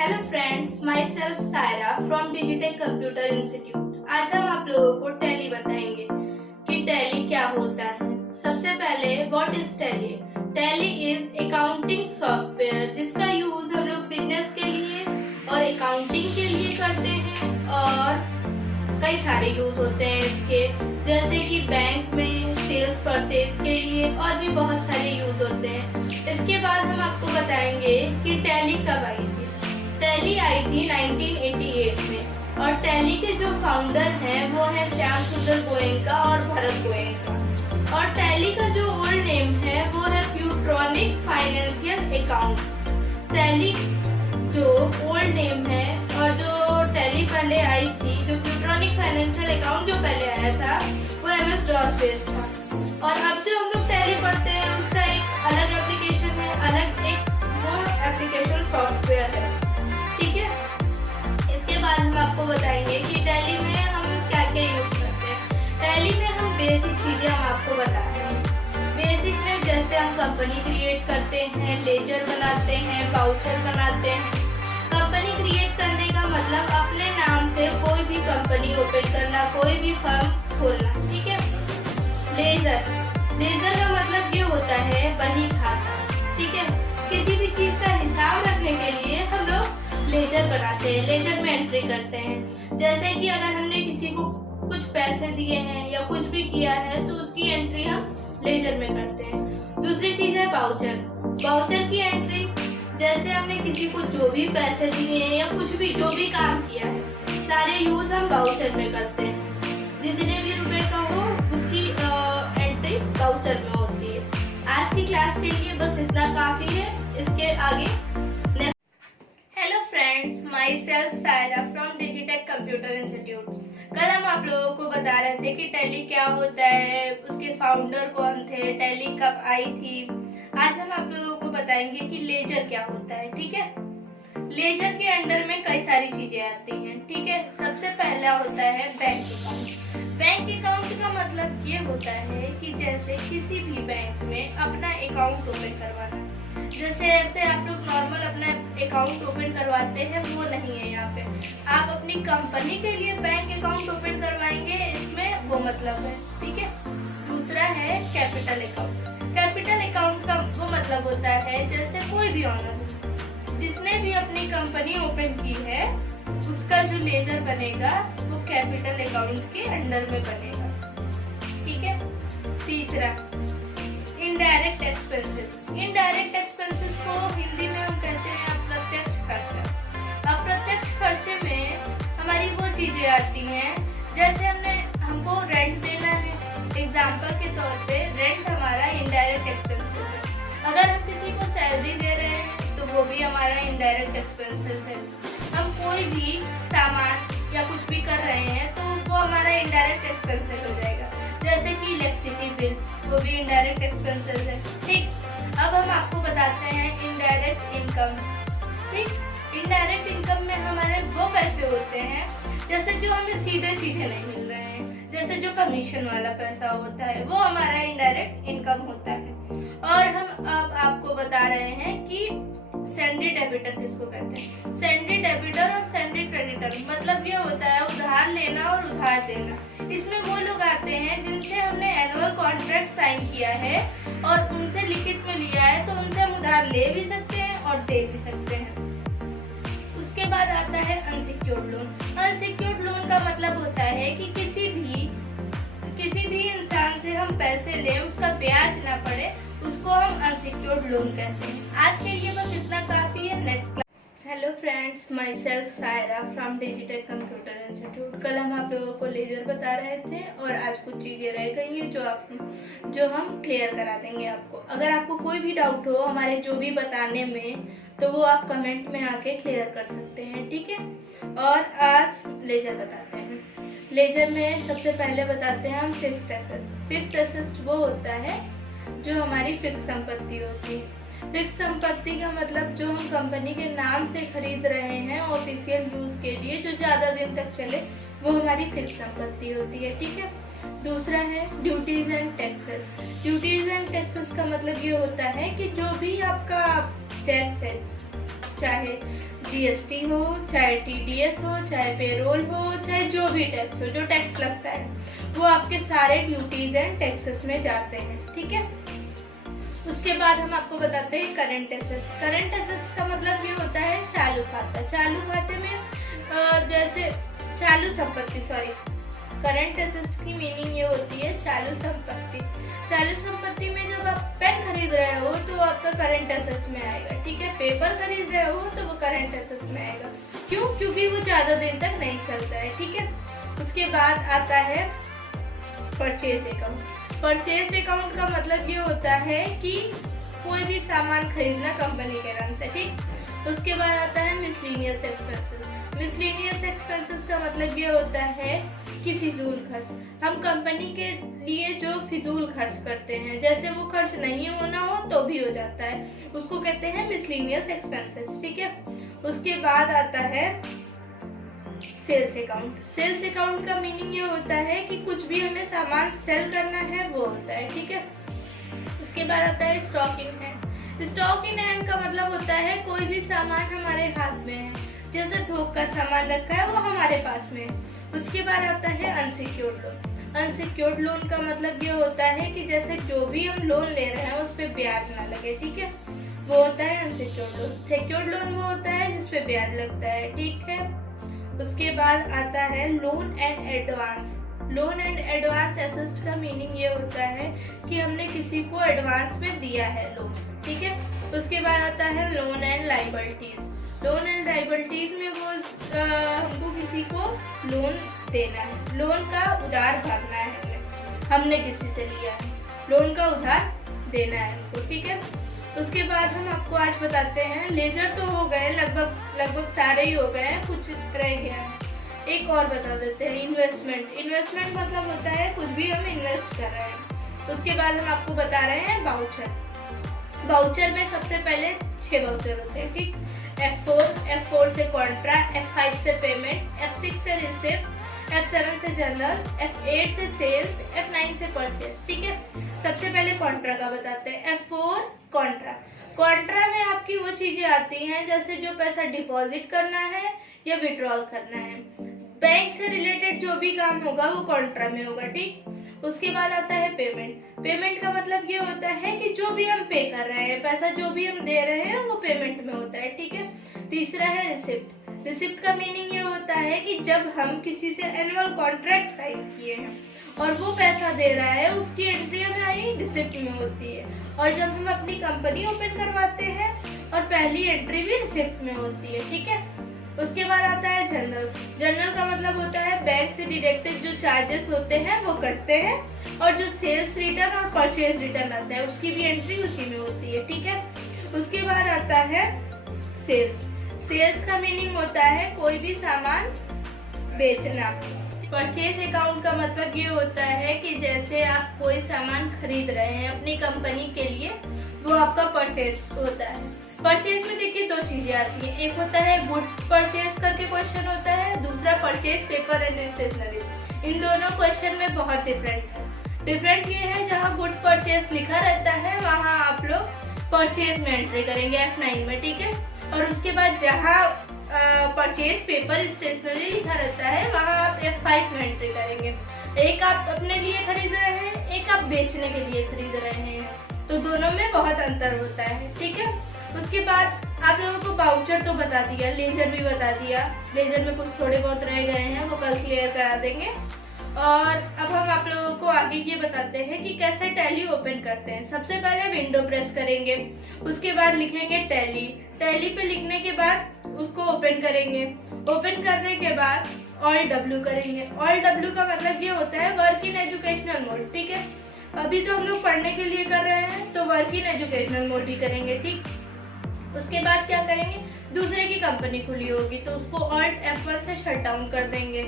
Hello friends, my self Saira from digital computer institute. आज हम आप लोगों को टैली बताएंगे कि टैली क्या होता है। सबसे पहले what is tally? Tally is accounting software जिसका यूज हम लोग बिजनेस के लिए और अकाउंटिंग के लिए करते हैं और कई सारे यूज होते हैं इसके, जैसे कि बैंक में सेल्स परचेज के लिए और भी बहुत सारे यूज होते हैं। इसके बाद हम आपको बताएंगे कि टैली कब आई थी। टैली आई थी 1988 में और टैली के जो फाउंडर हैं वो है श्याम सुंदर गोयनका और भरत गोयनका। और टैली का जो ओल्ड नेम है वो है प्यूट्रॉनिक फाइनेंशियल अकाउंट। टैली जो ओल्ड नेम है और जो टैली पहले आई थी, जो प्यूट्रॉनिक फाइनेंशियल अकाउंट जो पहले आया था वो MS DOS बेस्ड था। और अब जो हम लोग टैली पढ़ते हैं उसका एक अलग एप्लीकेशन है, अलग एक वो एप्लीकेशन सॉफ्टवेयर है, ठीक है। इसके बाद हम आपको बताएंगे कि टैली में हम क्या क्या यूज करते हैं। टैली में हम बेसिक चीजें हम आपको बता रहे हैं। बेसिक में जैसे हम कंपनी क्रिएट करते हैं, लेजर बनाते हैं, वाउचर बनाते हैं। कंपनी क्रिएट करने का मतलब अपने नाम से कोई भी कंपनी ओपन करना, कोई भी फर्म खोलना, ठीक है। लेजर का मतलब ये होता है बही खाता, ठीक है। किसी भी चीज का हिसाब रखने के लिए हम लोग लेजर बनाते हैं, लेजर में एंट्री करते हैं। जैसे कि अगर हमने किसी को कुछ पैसे दिए हैं या कुछ भी किया है तो उसकी एंट्री हम लेजर में करते हैं। दूसरी चीज है वाउचर की एंट्री, जैसे हमने किसी को जो भी पैसे दिए हैं या कुछ भी जो भी काम किया है सारे यूज हम वाउचर में करते हैं। जितने भी रुपए का हो उसकी एंट्री वाउचर में होती है। आज की क्लास के लिए बस इतना काफी है। इसके आगे hello friends, my self Saira from digital computer institute. कल हम आप लोगों को बता रहे थे कि टैली क्या होता है, उसके फाउंडर कौन थे, टैली कब आई थी। आज हम आप लोगों को बताएंगे कि लेजर क्या होता है, ठीक है। लेजर के अंडर में कई सारी चीजें आती हैं, ठीक है। सबसे पहला होता है बैंक अकाउंट। बैंक अकाउंट का मतलब ये होता है कि जैसे किसी भी बैंक में अपना अकाउंट ओपन करवाना, जैसे ऐसे आप लोग नॉर्मल अपना अकाउंट ओपन करवाते हैं वो नहीं है। यहाँ पे आप अपनी कंपनी के लिए बैंक अकाउंट ओपन करवाएंगे, इसमें वो मतलब है, ठीक है। दूसरा है कैपिटल अकाउंट। कैपिटल अकाउंट का वो मतलब होता है जैसे कोई भी ऑनर जिसने भी अपनी कंपनी ओपन की है उसका जो लेजर बनेगा वो कैपिटल अकाउंट के अंडर में बनेगा, ठीक है। तीसरा इनडायरेक्ट एक्सपेंसेस। इनडायरेक्ट एक्सपेंसेस को हिंदी में हम कहते हैं अप्रत्यक्ष खर्चा। अप्रत्यक्ष खर्चे में हमारी वो चीजें आती हैं जैसे हमको रेंट देना है। एग्जाम्पल के तौर पे रेंट हमारा इनडायरेक्ट एक्सपेंसेस है। अगर हम किसी को सैलरी दे रहे हैं तो वो भी हमारा इनडायरेक्ट एक्सपेंसेस है। हम कोई भी सामान या कुछ भी कर रहे हैं तो वो हमारा इनडायरेक्ट एक्सपेंसेस हो जाएगा, जैसे कि इलेक्ट्रिसिटी बिल, वो भी इनडायरेक्ट एक्सपेंसेस है, ठीक। अब हम आपको बताते हैं इनडायरेक्ट इनकम, ठीक। इनडायरेक्ट इनकम में हमारे वो पैसे होते हैं जैसे जो हमें सीधे सीधे नहीं मिल रहे हैं, जैसे जो कमीशन वाला पैसा होता है वो हमारा इनडायरेक्ट इनकम होता है। और हम अब आपको बता रहे हैं कि सैंडी डेबिटर किसको कहते हैं। सैंडी डेबिटर और सैंडी क्रेडिटर मतलब ये होता है उधार लेना और उधार देना। इसमें वो लोग आते हैं जिनसे हमने एनुअल कॉन्ट्रैक्ट साइन किया है और उनसे लिखित में लिया है, तो उनसे हम उधार ले भी सकते हैं और दे भी सकते हैं। उसके बाद आता है अनसिक्योर्ड लोन। अनसिक्योर्ड लोन का मतलब होता है कि किसी भी इंसान से हम पैसे लें, उसका ब्याज ना पड़े, उसको हम अनसिक्योर्ड लोन कहते हैं। आज के लिए बस इतना काफी है। Next class. Hello friends, my self Saira from digital computer institute. कल हम आप लोगों को लेजर बता रहे थे और आज कुछ चीजें रह गई हैं जो हम क्लियर करा देंगे आपको। अगर आपको कोई भी डाउट हो हमारे जो भी बताने में तो वो आप कमेंट में आके क्लियर कर सकते हैं, ठीक है। और आज लेजर बताते हैं। लेजर में सबसे पहले बताते हैं हम फिक्स्ड एसेट। फिक्स्ड एसेट वो होता है जो हमारी फिक्स संपत्ति होती है। फिक्स संपत्ति का मतलब जो हम कंपनी के नाम से खरीद रहे हैं ऑफिशियल यूज के लिए, जो ज्यादा दिन तक चले, वो हमारी फिक्स संपत्ति होती है, ठीक है। दूसरा है duties and taxes. Duties and taxes का मतलब ये होता है कि जो भी आपका टैक्स है चाहे GST हो, चाहे TDS हो, चाहे पेरोल हो, चाहे जो भी टैक्स हो, जो टैक्स लगता है वो आपके सारे ड्यूटीज एंड टैक्सेस में जाते हैं, ठीक है। उसके बाद हम आपको बताते हैं करंट एसेट्स। करंट एसेट्स का मतलब ये होता है चालू खाता। चालू खाते में जैसे चालू संपत्ति, करंट एसेट्स की मीनिंग ये होती है चालू संपत्ति। चालू संपत्ति में जब आप पेन खरीद रहे हो तो वो आपका करंट एसेट में आएगा, ठीक है। पेपर खरीद रहे हो तो वो करंट एसेट में आएगा। क्यों? क्योंकि वो ज्यादा दिन तक नहीं चलता है, ठीक है। उसके बाद आता है परचेज अकाउंट। परचेज अकाउंट का मतलब ये होता है कि कोई भी सामान खरीदना कंपनी के नाम से, ठीक। उसके बाद आता है मिसलेनियस एक्सपेंसेस। मिसलेनियस एक्सपेंसेस का मतलब ये होता है कि फिजूल खर्च। हम कंपनी के लिए जो फिजूल खर्च करते हैं, जैसे वो खर्च नहीं होना हो तो भी हो जाता है, उसको कहते हैं मिसलेनियस एक्सपेंसेस, ठीक है। उसके बाद आता है सेल्स अकाउंट। सेल्स अकाउंट का मीनिंग ये होता है कि कुछ भी हमें सामान सेल करना है वो होता है, ठीक है। उसके बाद आता है stock in hand. Stock in hand का मतलब होता है कोई भी सामान हमारे हाथ में है, जैसे थोक का सामान रखा है वो हमारे पास में है। उसके बाद आता है अनसिक्योर्ड लोन। अनसिक्योर्ड लोन का मतलब ये होता है कि जैसे जो भी हम लोन ले रहे हैं उस पे ब्याज ना लगे, ठीक है, वो होता है अनसिक्योर्ड लोन। सिक्योर्ड लोन वो होता है जिसपे ब्याज लगता है, ठीक है। उसके बाद आता है loan and advance. Loan and advance asset का मीनिंग ये होता है कि हमने किसी को एडवांस में दिया है लोन, ठीक है। उसके बाद आता है loan and liabilities. Loan and liabilities में वो हमको किसी को लोन देना है, लोन का उधार भरना है, हमने किसी से लिया है, लोन का उधार देना है हमको, ठीक है। उसके बाद हम आपको आज बताते हैं, लेजर तो हो गए, लगभग सारे ही हो गए हैं, कुछ रह गया है। एक और बता देते हैं, इन्वेस्टमेंट। इन्वेस्टमेंट मतलब होता है कुछ भी हम इन्वेस्ट कर रहे हैं। उसके बाद हम आपको बता रहे हैं वाउचर। वाउचर में सबसे पहले 6 वाउचर होते हैं, ठीक। F4 से कॉन्ट्रा, F5 से पेमेंट, F6 से रिसिप्ट, F7 से जनरल, F8 से सेल्स, F9 से परचेज, ठीक है। सबसे पहले कॉन्ट्रा का बताते हैं। F4 Contra. कॉन्ट्रा में आपकी वो चीजें आती हैं जैसे जो पैसा डिपॉजिट करना है या विड्रॉल करना है, बैंक से रिलेटेड जो भी काम होगा वो कॉन्ट्रा में होगा, ठीक। उसके बाद आता है पेमेंट। पेमेंट का मतलब ये होता है कि जो भी हम पे कर रहे हैं, पैसा जो भी हम दे रहे हैं वो पेमेंट में होता है, ठीक है। तीसरा है रिसिप्ट। रिसिप्ट का मीनिंग ये होता है कि जब हम किसी से एनुअल कॉन्ट्रैक्ट साइन किए हैं और वो पैसा दे रहा है, उसकी एंट्री हमारी रिसिप्ट में होती है। और जब हम अपनी कंपनी ओपन करवाते हैं और पहली एंट्री भी रिसिप्ट में होती है, ठीक है। उसके बाद आता है जनरल। जनरल का मतलब होता है बैंक से डिडक्टेड जो चार्जेस होते हैं वो कटते हैं, और जो सेल्स रिटर्न और परचेज रिटर्न आता है उसकी भी एंट्री उसी में होती है, ठीक है। उसके बाद आता है सेल्स। सेल्स का मीनिंग होता है कोई भी सामान बेचना। परचेज अकाउंट का मतलब ये होता है कि जैसे आप कोई सामान खरीद रहे हैं अपनी कंपनी के लिए, वो आपका परचेज होता है। परचेज में देखिए 2 चीजें आती हैं, एक होता है गुड परचेज करके क्वेश्चन होता है, दूसरा परचेज पेपर एंड स्टेशनरी। इन दोनों क्वेश्चन में बहुत डिफरेंट ये है, जहाँ गुड परचेज लिखा रहता है वहाँ आप लोग परचेज में एंट्री करेंगे F9 में, ठीक है। और उसके बाद जहाँ परचेज पेपर स्टेशनरी लिखा रहता है वहाँ आप F5 में एंट्री करेंगे। एक आप अपने लिए खरीद रहे हैं, एक आप बेचने के लिए खरीद रहे हैं, तो दोनों में बहुत अंतर होता है, ठीक है। उसके बाद आप लोगों को वाउचर तो बता दिया, लेजर भी बता दिया। लेजर में कुछ थोड़े बहुत रह गए हैं, वो कल क्लियर करा देंगे। और अब हम आप लोगों को आगे ये बताते हैं कि कैसे टैली ओपन करते हैं। सबसे पहले विंडो प्रेस करेंगे, उसके बाद लिखेंगे टैली। टैली पे लिखने के बाद उसको ओपन करेंगे। ओपन करने के बाद Alt W करेंगे। Alt W का मतलब ये होता है वर्क इन एजुकेशनल मोड, ठीक है। अभी तो हम लोग पढ़ने के लिए कर रहे हैं तो वर्क इन एजुकेशनल मोड ही करेंगे, ठीक। उसके बाद क्या करेंगे, दूसरे की कंपनी खुली होगी तो उसको Alt F1 से शट डाउन कर देंगे।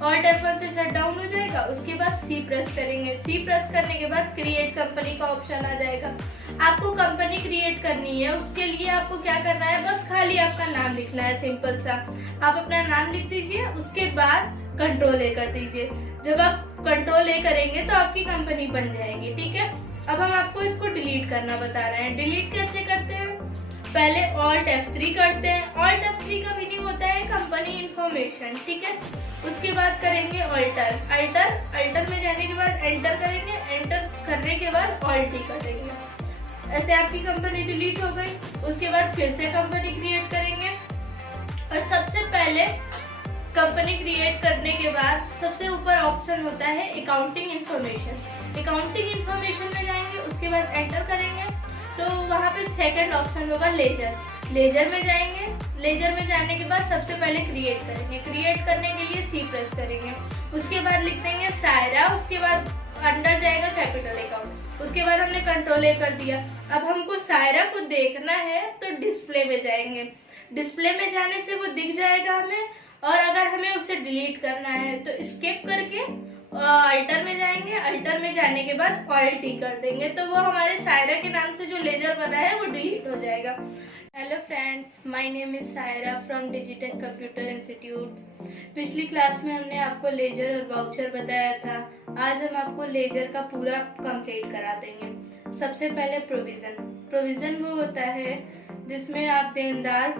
Alt F1 से शट डाउन हो जाएगा। उसके बाद C प्रेस करेंगे। C प्रेस करने के बाद क्रिएट कंपनी का ऑप्शन आ जाएगा। आपको कंपनी क्रिएट करनी है, उसके लिए आपको क्या करना है, बस खाली आपका नाम लिखना है, सिंपल सा। आप अपना नाम लिख दीजिए, उसके बाद Ctrl+A कर दीजिए। जब आप Ctrl+A करेंगे तो आपकी कंपनी बन जाएगी, ठीक है। अब हम आपको इसको डिलीट करना बता रहे हैं। डिलीट कैसे करते हैं, पहले Alt F3 करते हैं। Alt F3 का मीनिंग होता है कंपनी इंफॉर्मेशन, ठीक है। उसके बाद करेंगे अल्टर में जाने के बाद एंटर करेंगे, एंटर करने के बाद Alt D करेंगे। ऐसे आपकी कंपनी डिलीट हो गई। उसके बाद फिर से कंपनी क्रिएट करेंगे और सबसे पहले कंपनी क्रिएट करने के बाद सबसे ऊपर ऑप्शन होता है अकाउंटिंग इंफॉर्मेशन। अकाउंटिंग इंफॉर्मेशन में जाएंगे, उसके बाद एंटर करेंगे तो वहाँ पे सेकंड ऑप्शन होगा लेजर में जाएंगे। लेजर में जाने के बाद सबसे पहले क्रिएट करेंगे। क्रिएट करने के लिए सी प्रेस करेंगे। उसके बाद लिख देंगे सायरा। उसके बाद अंडर जाएगा कैपिटल अकाउंट। उसके बाद हमने कंट्रोल ए कर दिया। अब हमको सायरा को देखना है तो डिस्प्ले में जाएंगे। डिस्प्ले में जाने से वो दिख जाएगा हमें, और अगर हमें उसे डिलीट करना है तो स्किप करके अल्टर में जाएंगे। अल्टर में जाने के बाद Alt D कर देंगे तो वो हमारे सायरा के नाम से जो लेजर बना है वो डिलीट हो जाएगा। Hello friends, my name is Saira from Digitek computer institute. पिछली क्लास में हमने आपको लेजर और वाउचर बताया था। आज हम आपको लेजर का पूरा कंप्लीट करा देंगे। सबसे पहले प्रोविजन वो होता है जिसमें आप देनदार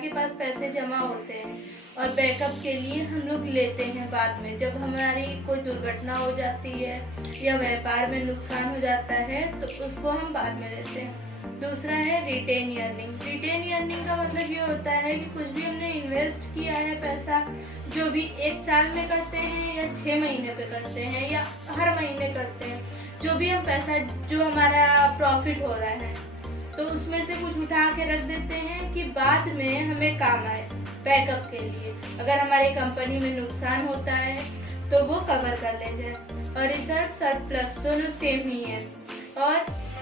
के पास पैसे जमा होते हैं और बैकअप के लिए हम लोग लेते हैं बाद में, जब हमारी कोई दुर्घटना हो जाती है या व्यापार में नुकसान हो जाता है तो उसको हम बाद में लेते हैं। दूसरा है रिटेन अर्निंग। रिटेन अर्निंग का मतलब ये होता है कि कुछ भी हमने इन्वेस्ट किया है पैसा, जो भी 1 साल में करते हैं या 6 महीने पे करते हैं या हर महीने करते हैं, जो भी हम पैसा जो हमारा प्रॉफिट हो रहा है तो उसमें से कुछ उठा के रख देते हैं कि बाद में हमें काम आए बैकअप के लिए। अगर हमारी कंपनी में नुकसान होता है तो वो कवर कर ले जाए। और रिसर्च सरप्लस दोनों सेम ही है। और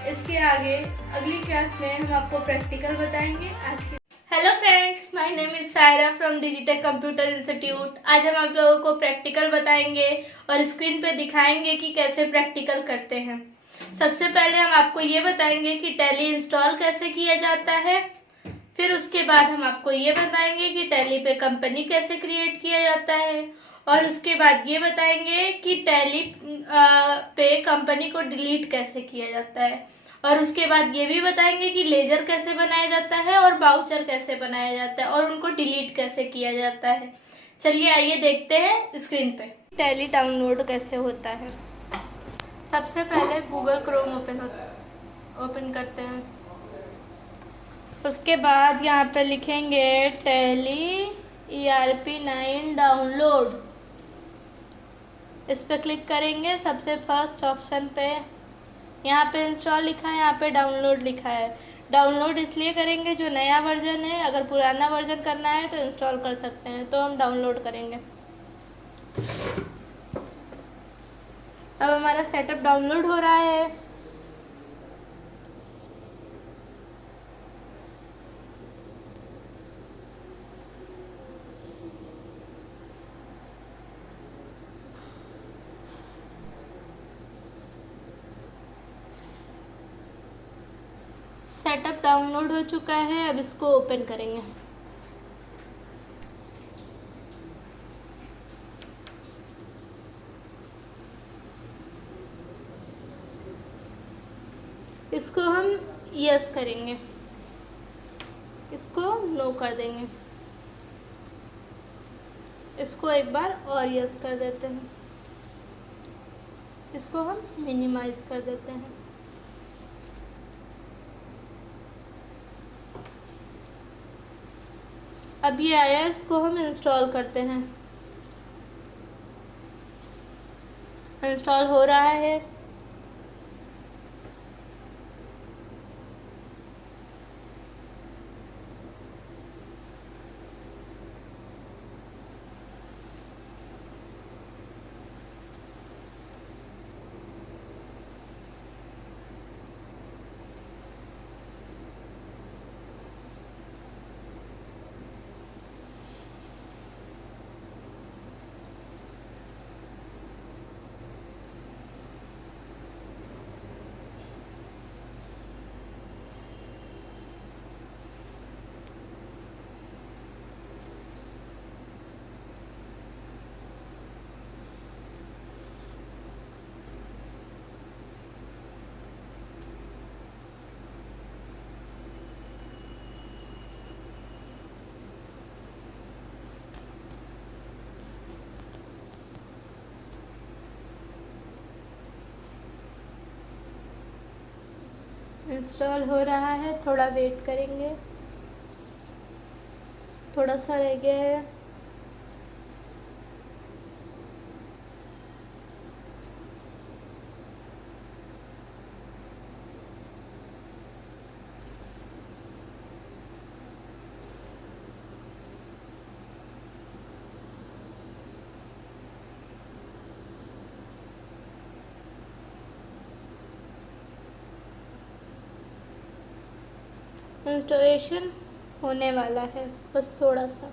इसके आगे अगली क्लास में हम आपको प्रैक्टिकल बताएंगे। आज की hello friends, my name is Saira from Digitek computer institute. आज हम आप लोगों को प्रैक्टिकल बताएंगे और स्क्रीन पे दिखाएंगे कि कैसे प्रैक्टिकल करते हैं। सबसे पहले हम आपको ये बताएंगे कि टैली इंस्टॉल कैसे किया जाता है। फिर उसके बाद हम आपको ये बताएंगे कि टैली पे कंपनी कैसे क्रिएट किया जाता है। और उसके बाद ये बताएंगे कि टैली पे कंपनी को डिलीट कैसे किया जाता है। और उसके बाद ये भी बताएंगे कि लेजर कैसे बनाया जाता है और वाउचर कैसे बनाया जाता है और उनको डिलीट कैसे किया जाता है। चलिए आइए देखते हैं स्क्रीन पे टैली डाउनलोड कैसे होता है। सबसे पहले गूगल क्रोम ओपन करते हैं। उसके बाद यहाँ पे लिखेंगे टैली ERP9 डाउनलोड। इस पे क्लिक करेंगे। सबसे फर्स्ट ऑप्शन पे यहाँ पे इंस्टॉल लिखा है, यहाँ पे डाउनलोड लिखा है। डाउनलोड इसलिए करेंगे जो नया वर्जन है, अगर पुराना वर्जन करना है तो इंस्टॉल कर सकते हैं। तो हम डाउनलोड करेंगे। अब हमारा सेटअप डाउनलोड हो रहा है। सेटअप डाउनलोड हो चुका है। अब इसको ओपन करेंगे। इसको हम यस करेंगे, इसको नो कर देंगे। इसको एक बार और यस कर देते हैं। इसको हम मिनिमाइज कर देते हैं। अब ये आया, इसको हम इंस्टॉल करते हैं। इंस्टॉल हो रहा है। इंस्टॉल हो रहा है, थोड़ा वेट करेंगे, थोड़ा सा रह गया है। इंस्टॉलेशन होने वाला है, बस थोड़ा सा।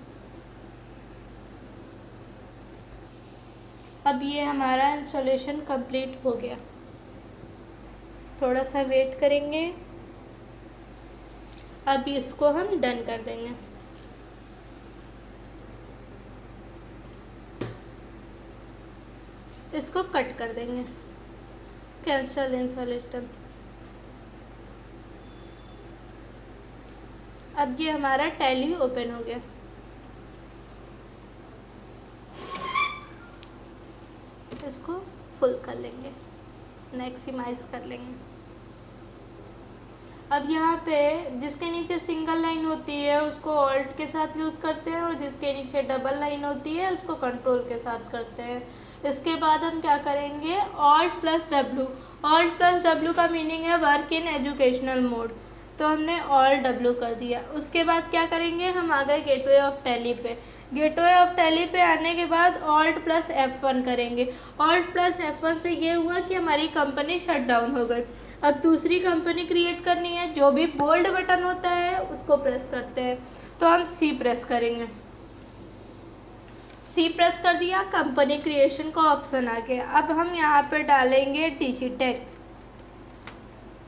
अब ये हमारा इंस्टॉलेशन कंप्लीट हो गया, थोड़ा सा वेट करेंगे। अब इसको हम डन कर देंगे। इसको कट कर देंगे, कैंसिल इंस्टॉलेशन। अब ये हमारा टैली ओपन हो गया। इसको फुल कर लेंगे, मैक्सिमाइज कर लेंगे। अब यहाँ पे जिसके नीचे सिंगल लाइन होती है उसको ऑल्ट के साथ यूज़ करते हैं, और जिसके नीचे डबल लाइन होती है उसको कंट्रोल के साथ करते हैं। इसके बाद हम क्या करेंगे, alt plus W. Alt plus W का मीनिंग है वर्क इन एजुकेशनल मोड, तो हमने ऑल्ट डब्ल्यू कर दिया। उसके बाद क्या करेंगे, हम आ गए गेटवे ऑफ टैली पे। गेटवे ऑफ टैली पे आने के बाद ऑल्ट प्लस F1 करेंगे। ऑल्ट प्लस F1 से ये हुआ कि हमारी कंपनी शट डाउन हो गई। अब दूसरी कंपनी क्रिएट करनी है, जो भी बोल्ड बटन होता है उसको प्रेस करते हैं, तो हम C प्रेस करेंगे। C प्रेस कर दिया, कंपनी क्रिएशन का ऑप्शन आ गया। अब हम यहाँ पे डालेंगे डिजिटेक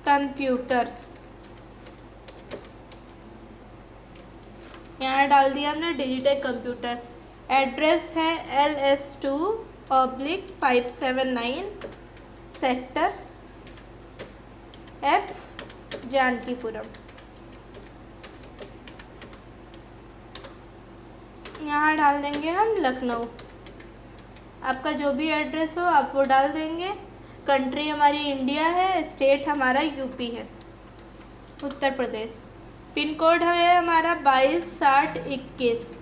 कंप्यूटर्स, यहाँ डाल दिया हमने डिजिटेक कंप्यूटर्स। एड्रेस है LS2/579 सेक्टर F जानकीपुरम। यहाँ डाल देंगे हम लखनऊ। आपका जो भी एड्रेस हो आप वो डाल देंगे। कंट्री हमारी इंडिया है, स्टेट हमारा यूपी है, उत्तर प्रदेश। पिन कोड है हमारा 226021।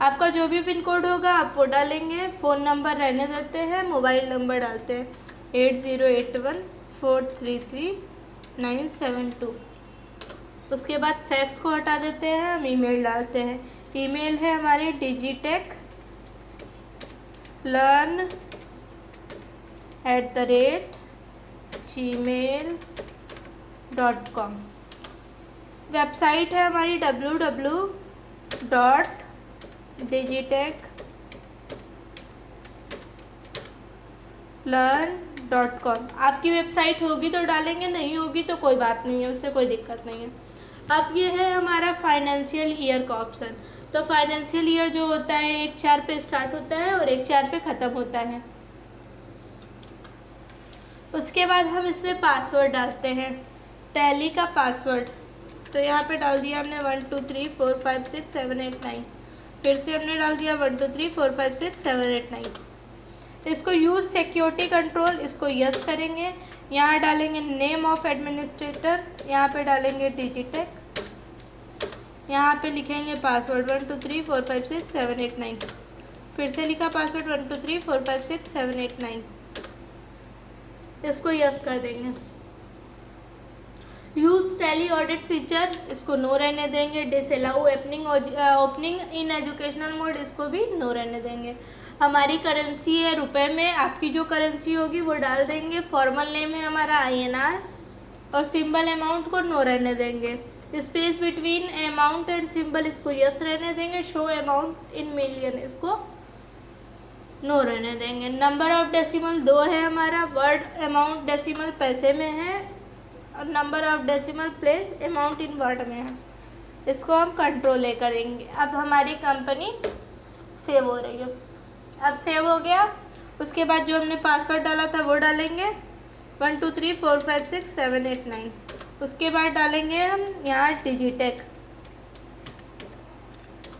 आपका जो भी पिन कोड होगा आप वो डालेंगे। फ़ोन नंबर रहने देते हैं, मोबाइल नंबर डालते हैं 8081433972। उसके बाद फैक्स को हटा देते हैं, हम ईमेल डालते हैं। ईमेल है हमारी digitechlearn@gmail.com। वेबसाइट है हमारी www.digitechlearn.com। आपकी वेबसाइट होगी तो डालेंगे, नहीं होगी तो कोई बात नहीं है, उससे कोई दिक्कत नहीं है। अब ये है हमारा फाइनेंशियल ईयर का ऑप्शन। तो फाइनेंशियल ईयर जो होता है 1/4 पे स्टार्ट होता है और 1/4 पे ख़त्म होता है। उसके बाद हम इसमें पासवर्ड डालते हैं, टैली का पासवर्ड। तो यहाँ पे डाल दिया हमने 1 2 3 4 5 6 7 8 9। फिर से हमने डाल दिया 1 2 3 4 5 6 7 8 9। इसको यूज़ सिक्योरिटी कंट्रोल, इसको यस करेंगे। यहाँ डालेंगे नेम ऑफ एडमिनिस्ट्रेटर, यहाँ पे डालेंगे डिजिटेक, यहाँ पे लिखेंगे पासवर्ड 1 2 3 4 5 6 7 8 9। फिर से लिखा पासवर्ड 1 2 3 4 5 6 7 8 9। इसको यस कर देंगे। यूज़ टैली ऑडिट फीचर, इसको नो रहने देंगे। Disallow opening in educational mode, इसको भी नो रहने देंगे। हमारी करेंसी है रुपए में, आपकी जो करेंसी होगी वो डाल देंगे। फॉर्मल नेम है हमारा INR और सिंबल अमाउंट को नो रहने देंगे। Space between amount and symbol, इसको यस रहने देंगे। शो अमाउंट इन मिलियन, इसको नो रहने देंगे। नंबर ऑफ डेसिमल 2 है हमारा। वर्ड अमाउंट डेसिमल पैसे में है और number of decimal place amount in word में है, इसको हम कंट्रोल ए करेंगे। अब हमारी कंपनी सेव हो रही है। अब सेव हो गया। उसके बाद जो हमने पासवर्ड डाला था वो डालेंगे 1 2 3 4 5 6 7 8 9। उसके बाद डालेंगे हम यहाँ डिजिटेक,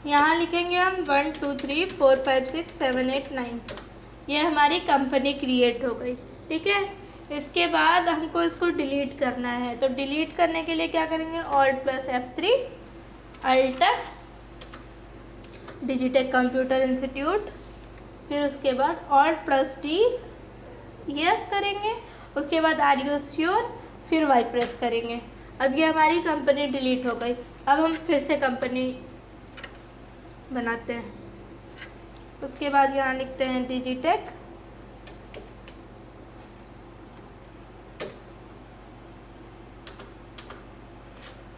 यहाँ लिखेंगे हम 1 2 3 4 5 6 7 8 9। ये हमारी कंपनी क्रिएट हो गई। ठीक है, इसके बाद हमको इसको डिलीट करना है, तो डिलीट करने के लिए क्या करेंगे, Alt+F3 alter Digitek computer institute, फिर उसके बाद Alt+D यस करेंगे, उसके बाद आर यू श्योर, फिर वाई प्रेस करेंगे। अब ये हमारी कंपनी डिलीट हो गई। अब हम फिर से कंपनी बनाते हैं, उसके बाद यहाँ लिखते हैं डिजिटेक,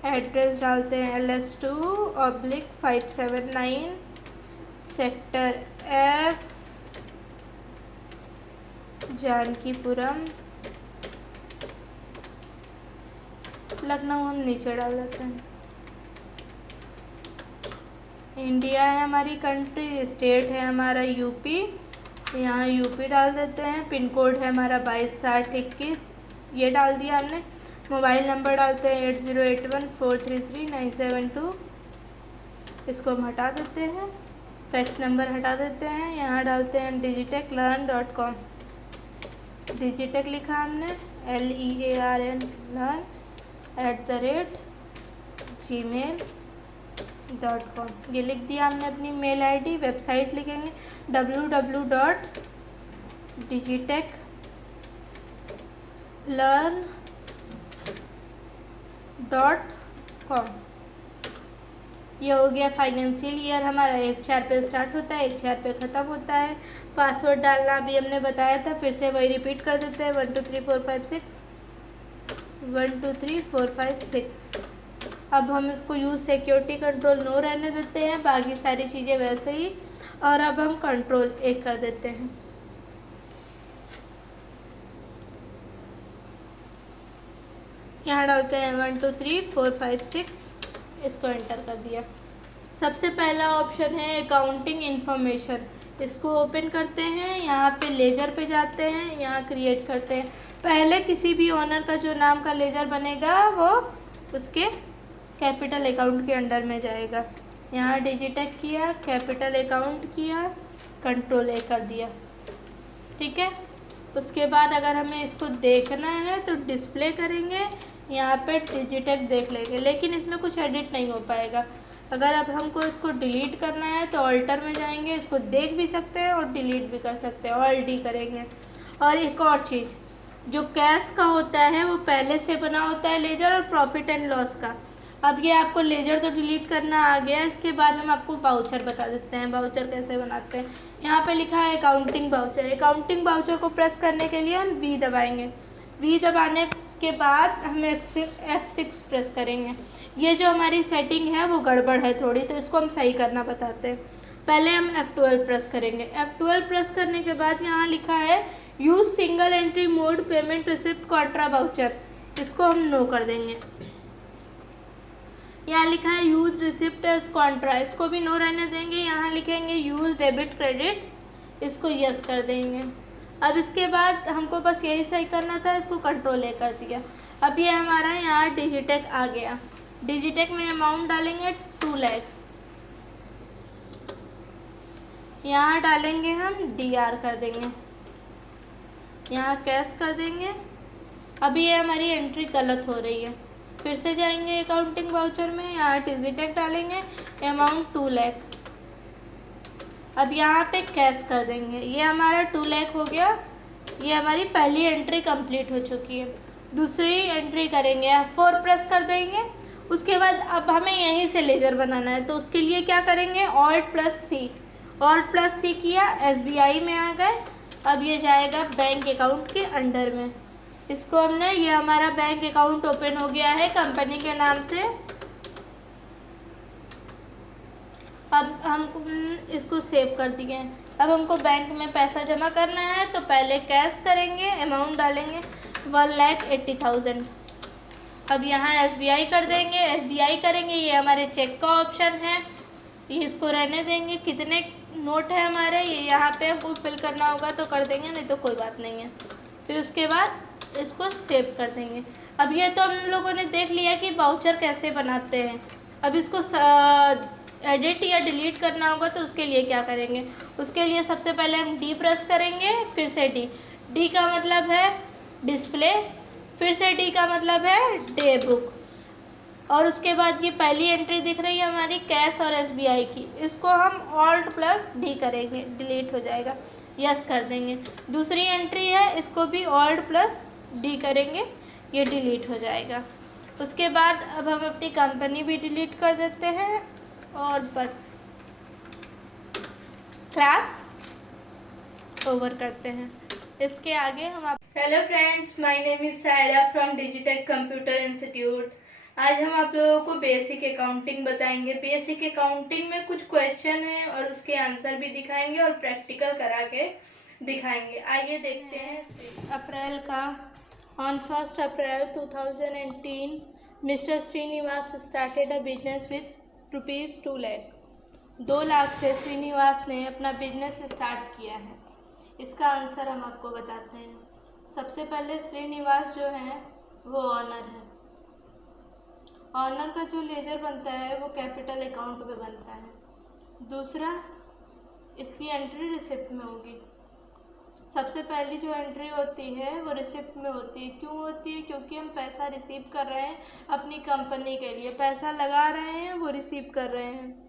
एड्रेस डालते हैं LS2/579 sector F Jankipuram Lucknow, हम नीचे डाल देते हैं। इंडिया है हमारी कंट्री, स्टेट है हमारा यूपी, यहाँ यूपी डाल देते हैं। पिन कोड है हमारा 226021, ये डाल दिया हमने। मोबाइल नंबर डालते हैं 8081433972, इसको हम हटा देते हैं। फैक्स नंबर हटा देते हैं। यहाँ डालते हैं digitechlearn.com, डिजिटेक लिखा हमने, LEARN learn @gmail.com, ये लिख दिया हमने अपनी मेल आईडी। वेबसाइट लिखेंगे www.digitechlearn.com। ये हो गया। फाइनेंशियल ईयर हमारा 1/4 पे स्टार्ट होता है, 1/4 पे ख़त्म होता है। पासवर्ड डालना अभी हमने बताया था, फिर से वही रिपीट कर देते हैं, 1 2 3 4 5 6 1 2 3 4 5 6। अब हम इसको यूज़ सिक्योरिटी कंट्रोल नो रहने देते हैं, बाकी सारी चीज़ें वैसे ही। और अब हम कंट्रोल 1 कर देते हैं। यहाँ डालते हैं 1 2 3 4 5 6, इसको एंटर कर दिया। सबसे पहला ऑप्शन है अकाउंटिंग इंफॉर्मेशन, इसको ओपन करते हैं। यहाँ पे लेजर पे जाते हैं, यहाँ क्रिएट करते हैं। पहले किसी भी ओनर का जो नाम का लेजर बनेगा वो उसके कैपिटल अकाउंट के अंडर में जाएगा। यहाँ डिजिटेक किया, कैपिटल अकाउंट किया, कंट्रोल A कर दिया, ठीक है। उसके बाद अगर हमें इसको देखना है तो डिस्प्ले करेंगे, यहाँ पे डिजिटेक देख लेंगे, लेकिन इसमें कुछ एडिट नहीं हो पाएगा। अगर अब हमको इसको डिलीट करना है तो ऑल्टर में जाएंगे, इसको देख भी सकते हैं और डिलीट भी कर सकते हैं, Alt-D करेंगे। और एक और चीज़, जो कैश का होता है वो पहले से बना होता है लेजर, और प्रॉफिट एंड लॉस का। अब ये आपको लेजर तो डिलीट करना आ गया, इसके बाद हम आपको बाउचर बता देते हैं। बाउचर कैसे बनाते हैं, यहाँ पे लिखा है अकाउंटिंग बाउचर। अकाउंटिंग बाउचर को प्रेस करने के लिए हम V दबाएंगे। V दबाने के बाद हम F6 प्रेस करेंगे। ये जो हमारी सेटिंग है वो गड़बड़ है थोड़ी, तो इसको हम सही करना बताते हैं। पहले हम F12 प्रेस करेंगे। F12 प्रेस करने के बाद यहाँ लिखा है use single entry mode payment receipt contra voucher, इसको हम नो कर देंगे। यहाँ लिखा है यूज रिसिप्ट एज कॉन्ट्रा, इसको भी नो रहने देंगे। यहाँ लिखेंगे यूज डेबिट क्रेडिट, इसको यस कर देंगे। अब इसके बाद हमको बस यही सही करना था, इसको कंट्रोल A कर दिया। अब ये हमारा यहाँ डिजिटेक आ गया। डिजिटेक में अमाउंट डालेंगे 2 लाख, यहाँ डालेंगे हम DR कर देंगे, यहाँ कैश कर देंगे। अभी ये हमारी एंट्री गलत हो रही है, फिर से जाएंगे अकाउंटिंग वाउचर में, यहाँ डिजिटेक डालेंगे, अमाउंट 2 लाख। अब यहाँ पे कैश कर देंगे, ये हमारा 2 लाख हो गया। ये हमारी पहली एंट्री कंप्लीट हो चुकी है। दूसरी एंट्री करेंगे, F4 प्रेस कर देंगे। उसके बाद अब हमें यहीं से लेजर बनाना है, तो उसके लिए क्या करेंगे, Alt+C किया, SBI में आ गए। अब ये जाएगा बैंक अकाउंट के अंडर में। इसको हमने, ये हमारा बैंक अकाउंट ओपन हो गया है कंपनी के नाम से। अब हम इसको सेव कर दिए हैं। अब हमको बैंक में पैसा जमा करना है, तो पहले कैश करेंगे, अमाउंट डालेंगे 1,80,000। अब यहाँ SBI कर देंगे, SBI करेंगे, ये हमारे चेक का ऑप्शन है, ये इसको रहने देंगे। कितने नोट है हमारे, ये यहाँ पे हमको फिल करना होगा तो कर देंगे, नहीं तो कोई बात नहीं है। फिर उसके बाद इसको सेव कर देंगे। अब ये तो हम लोगों ने देख लिया कि बाउचर कैसे बनाते हैं। अब इसको एडिट या डिलीट करना होगा, तो उसके लिए क्या करेंगे, उसके लिए सबसे पहले हम D प्रेस करेंगे, फिर से D का मतलब है डिस्प्ले, फिर से डी का मतलब है डे बुक, और उसके बाद ये पहली एंट्री दिख रही है हमारी कैश और एसबीआई की, इसको हम ऑल्ट प्लस डी करेंगे, डिलीट हो जाएगा, यस कर देंगे। दूसरी एंट्री है, इसको भी ऑल्ट प्लस डी करेंगे, ये डिलीट हो जाएगा। उसके बाद अब हम अपनी कंपनी भी डिलीट कर देते हैं और बस क्लास ओवर करते हैं। इसके आगे हम आप hello friends, my name is Saira from Digitek computer institute. आज हम आप लोगों को बेसिक अकाउंटिंग बताएंगे। बेसिक अकाउंटिंग में कुछ क्वेश्चन है और उसके आंसर भी दिखाएंगे और प्रैक्टिकल करा के दिखाएंगे। आइए देखते हैं। अप्रैल का on 1 April 2018 mister Srinivas started a business with ₹2 lakh. 2 lakh से श्रीनिवास ने अपना बिजनेस स्टार्ट किया है। इसका आंसर हम आपको बताते हैं। सबसे पहले श्रीनिवास जो है वो ऑनर है। ऑनर का जो लेजर बनता है वो कैपिटल अकाउंट में बनता है। दूसरा, इसकी एंट्री रिसिप्ट में होगी। सबसे पहली जो एंट्री होती है वो रिसिप्ट में होती है। क्यों होती है? क्योंकि हम पैसा रिसीव कर रहे हैं अपनी कंपनी के लिए, पैसा लगा रहे हैं, वो रिसीव कर रहे हैं।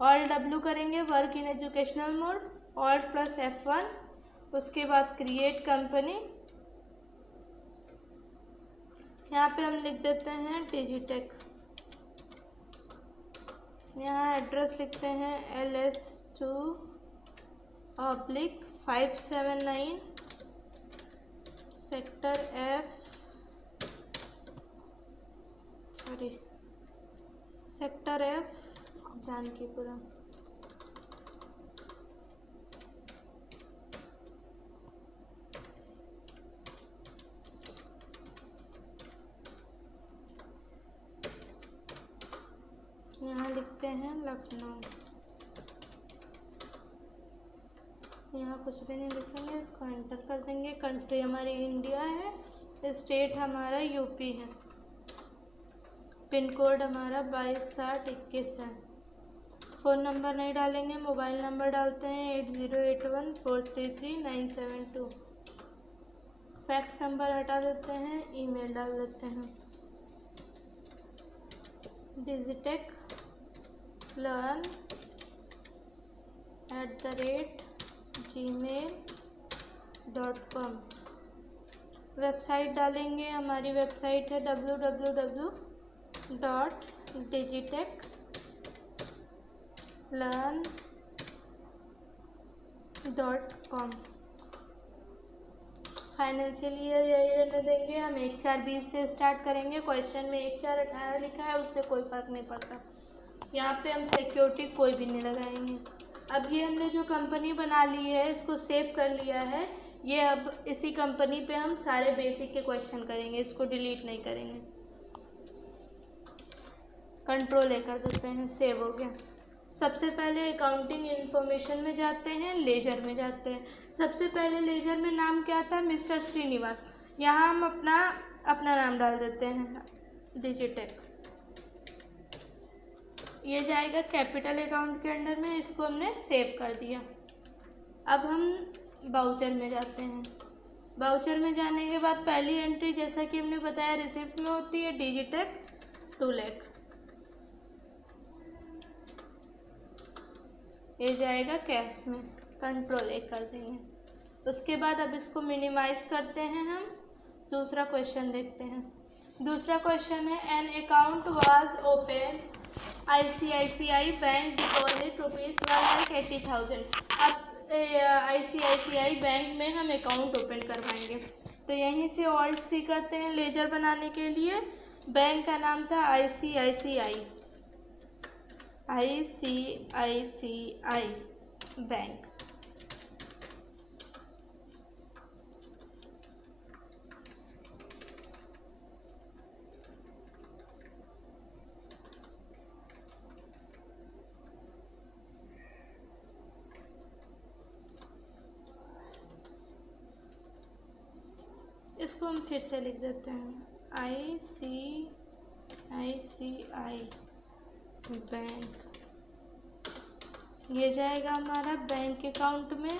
ऑल्ट W करेंगे, work in educational mode, alt plus F1। उसके बाद क्रिएट कंपनी, यहाँ पे हम लिख देते हैं डिजिटेक। यहाँ एड्रेस लिखते हैं LS2/579 सेक्टर F जानकीपुरम। यहाँ लिखते हैं लखनऊ। यहाँ कुछ भी नहीं लिखेंगे, इसको एंटर कर देंगे। कंट्री हमारी इंडिया है, स्टेट हमारा यूपी है, पिन कोड हमारा 226021 है। फ़ोन नंबर नहीं डालेंगे, मोबाइल नंबर डालते हैं 8081433972। फैक्स नंबर हटा देते हैं, ईमेल डाल देते हैं digitechlearn@gmail.com। वेबसाइट डालेंगे, हमारी वेबसाइट है www.digitechlearn.com। फाइनेंशियल ईयर यही रहने देंगे, हम 1/4/20 से स्टार्ट करेंगे। क्वेश्चन में 1/4/18 लिखा है, उससे कोई फर्क नहीं पड़ता। यहाँ पे हम सिक्योरिटी कोई भी नहीं लगाएंगे। अब ये हमने जो कंपनी बना ली है, इसको सेव कर लिया है। ये अब इसी कंपनी पे हम सारे बेसिक के क्वेश्चन करेंगे, इसको डिलीट नहीं करेंगे। कंट्रोल A कर देते हैं, सेव हो गया। सबसे पहले अकाउंटिंग इन्फॉर्मेशन में जाते हैं, लेजर में जाते हैं। सबसे पहले लेजर में नाम क्या था? मिस्टर श्रीनिवास। यहाँ हम अपना नाम डाल देते हैं डिजिटेक। ये जाएगा कैपिटल अकाउंट के अंडर में, इसको हमने सेव कर दिया। अब हम बाउचर में जाते हैं। बाउचर में जाने के बाद पहली एंट्री जैसा कि हमने बताया रिसिप्ट में होती है, डिजिटेक 2 लाख। ये जाएगा कैश में, कंट्रोल A कर देंगे। उसके बाद अब इसको मिनिमाइज करते हैं हम। दूसरा क्वेश्चन देखते हैं। दूसरा क्वेश्चन है an account was open ICICI bank deposit ₹1,80,000। अब ICICI बैंक में हम अकाउंट ओपन करवाएंगे, तो यहीं से ऑल्ट C करते हैं लेजर बनाने के लिए। बैंक का नाम था ICICI बैंक। इसको हम फिर से लिख देते हैं ICICI बैंक। ये जाएगा हमारा बैंक अकाउंट में।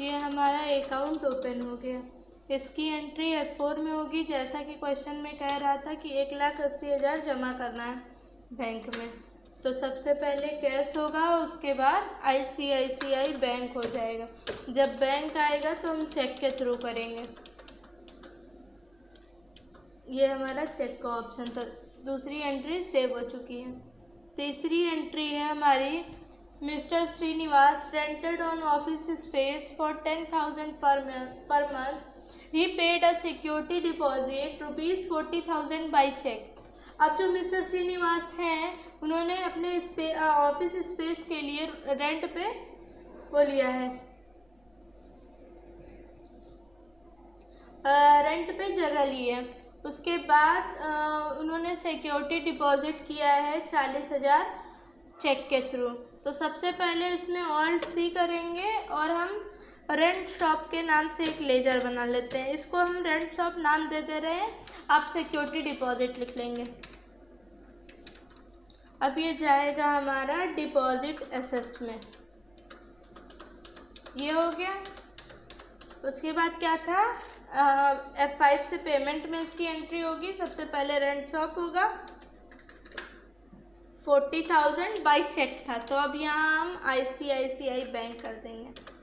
ये हमारा अकाउंट ओपन हो गया। इसकी एंट्री F4 में होगी, जैसा कि क्वेश्चन में कह रहा था कि 1,80,000 जमा करना है बैंक में। तो सबसे पहले कैश होगा, उसके बाद ICICI बैंक हो जाएगा। जब बैंक आएगा तो हम चेक के थ्रू करेंगे। ये हमारा चेक का ऑप्शन था। दूसरी एंट्री सेव हो चुकी है। तीसरी एंट्री है हमारी, mister Srinivas rented on office space for 10,000 पर month. He paid a security deposit ₹40,000 by cheque. अब जो मिस्टर श्रीनिवास हैं, उन्होंने अपने ऑफिस स्पेस के लिए रेंट पे वो लिया है, रेंट पे जगह ली है। उसके बाद उन्होंने सिक्योरिटी डिपॉजिट किया है 40,000 चेक के थ्रू। तो सबसे पहले इसमें ऑल्ट सी करेंगे और हम रेंट शॉप के नाम से एक लेजर बना लेते हैं। इसको हम रेंट शॉप नाम दे दे रहे हैं, आप सिक्योरिटी डिपॉजिट लिख लेंगे। अब ये जाएगा हमारा डिपॉजिट एसेस्ट में, ये हो गया। उसके बाद क्या था, F5 से पेमेंट में इसकी एंट्री होगी। सबसे पहले रेंट शॉप होगा, 40,000 बाई चेक था, तो अब यहाँ हम ICICI बैंक कर देंगे।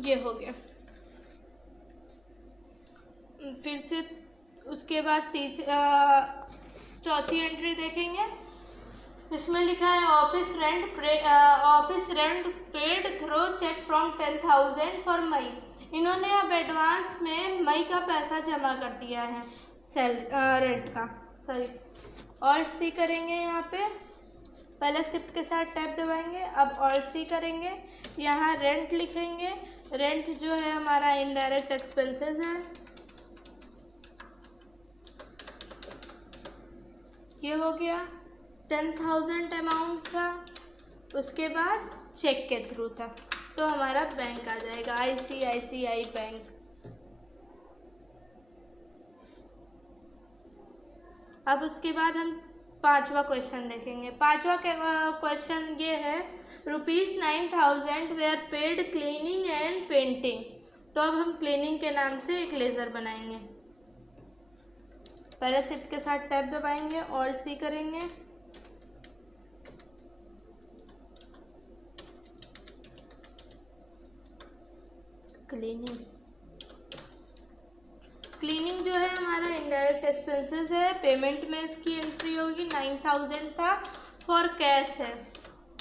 ये हो गया। फिर से उसके बाद चौथी एंट्री देखेंगे। इसमें लिखा है office rent paid through cheque from 10,000 for May. इन्होंने अब एडवांस में मई का पैसा जमा कर दिया है रेंट का, सॉरी। ऑल्ट सी करेंगे, यहाँ पे पहले शिफ्ट के साथ टैब दबाएंगे, अब ऑल्ट सी करेंगे। यहाँ रेंट लिखेंगे। रेंट जो है हमारा इनडायरेक्ट एक्सपेंसेस है, ये हो गया। 10,000 अमाउंट था, उसके बाद चेक के थ्रू था, तो हमारा बैंक आ जाएगा ICICI बैंक। अब उसके बाद हम पांचवा क्वेश्चन देखेंगे। पांचवा क्वेश्चन ये है, ₹9,000 were paid cleaning and painting. तो अब हम क्लीनिंग के नाम से एक लेजर बनाएंगे। पहले शिफ्ट के साथ टैब दबाएंगे, ऑल्ट सी करेंगे। क्लीनिंग जो है हमारा इनडायरेक्ट एक्सपेंसेस है। पेमेंट में इसकी एंट्री होगी, 9,000 था, फॉर कैश है,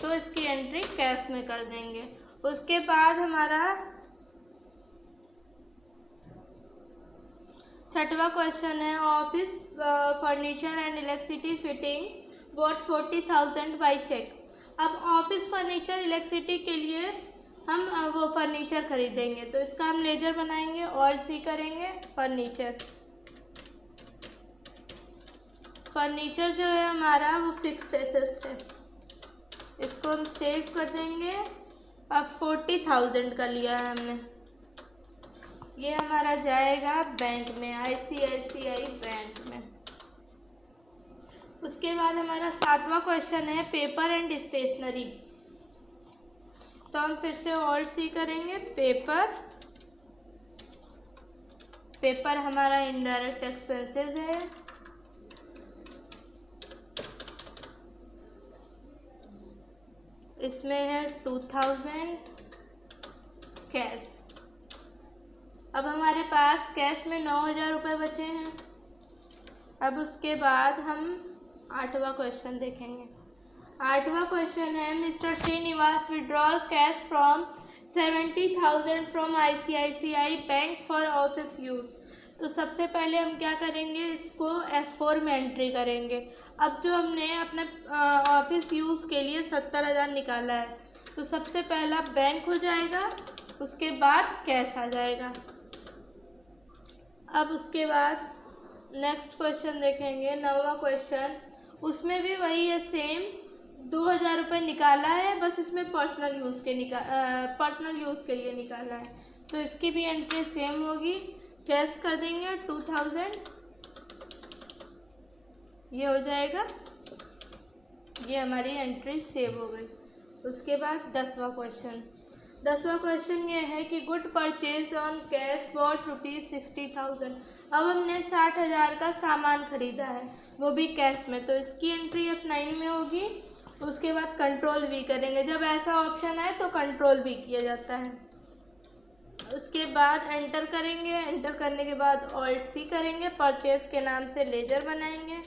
तो इसकी एंट्री कैश में कर देंगे। उसके बाद हमारा छठवा क्वेश्चन है, office furniture and electricity fitting bought 40,000 by cheque. अब ऑफिस फर्नीचर इलेक्ट्रिसिटी के लिए हम वो फर्नीचर खरीदेंगे, तो इसका हम लेजर बनाएंगे, ऑल्ट सी करेंगे। फर्नीचर जो है हमारा वो फिक्स्ड एसेट है, इसको हम सेव कर देंगे। अब 40,000 का लिया है हमने, ये हमारा जाएगा बैंक में, ICICI बैंक में। उसके बाद हमारा सातवां क्वेश्चन है, पेपर एंड स्टेशनरी। तो हम फिर से ऑल्ट सी करेंगे। पेपर हमारा इनडायरेक्ट एक्सपेंसेस है, इसमें है 2,000 कैश। अब हमारे पास कैश में 9,000 रुपये बचे हैं। अब उसके बाद हम आठवां क्वेश्चन देखेंगे। आठवां क्वेश्चन है, mister Srinivas withdrawal cash from 70,000 from ICICI bank for office use. तो सबसे पहले हम क्या करेंगे, इसको F4 में एंट्री करेंगे। अब जो हमने अपने ऑफिस यूज़ के लिए 70,000 निकाला है, तो सबसे पहला बैंक हो जाएगा, उसके बाद कैश आ जाएगा। अब उसके बाद नेक्स्ट क्वेश्चन देखेंगे, 9वां क्वेश्चन। उसमें भी वही है, सेम 2,000 रुपये निकाला है, बस इसमें पर्सनल यूज़ के लिए निकाला है, तो इसकी भी एंट्री सेम होगी। कैश कर देंगे 2,000, ये हो जाएगा, ये हमारी एंट्री सेव हो गई। उसके बाद 10वां क्वेश्चन, 10वां क्वेश्चन ये है कि good purchase on cash what ₹60,000। अब हमने 60,000 का सामान खरीदा है, वो भी कैश में, तो इसकी एंट्री F9 में होगी। उसके बाद कंट्रोल V करेंगे, जब ऐसा ऑप्शन आए तो कंट्रोल V किया जाता है। उसके बाद एंटर करेंगे, एंटर करने के बाद ऑल्ट C करेंगे, परचेज के नाम से लेजर बनाएंगे।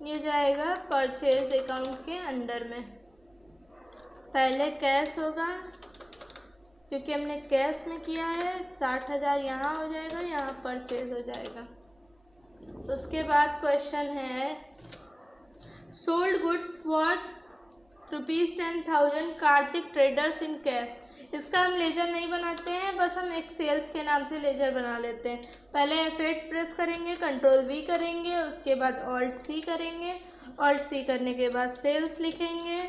ये जाएगा परचेज अकाउंट के अंडर में। पहले कैश होगा क्योंकि हमने कैश में किया है, 60,000 यहाँ हो जाएगा, यहाँ परचेज हो जाएगा। उसके बाद क्वेश्चन है sold goods worth ₹10,000 Kartik traders in cash. इसका हम लेजर नहीं बनाते हैं, बस हम एक सेल्स के नाम से लेजर बना लेते हैं। पहले F8 प्रेस करेंगे, कंट्रोल V करेंगे, उसके बाद ऑल्ट C करेंगे। ऑल्ट C करने के बाद सेल्स लिखेंगे,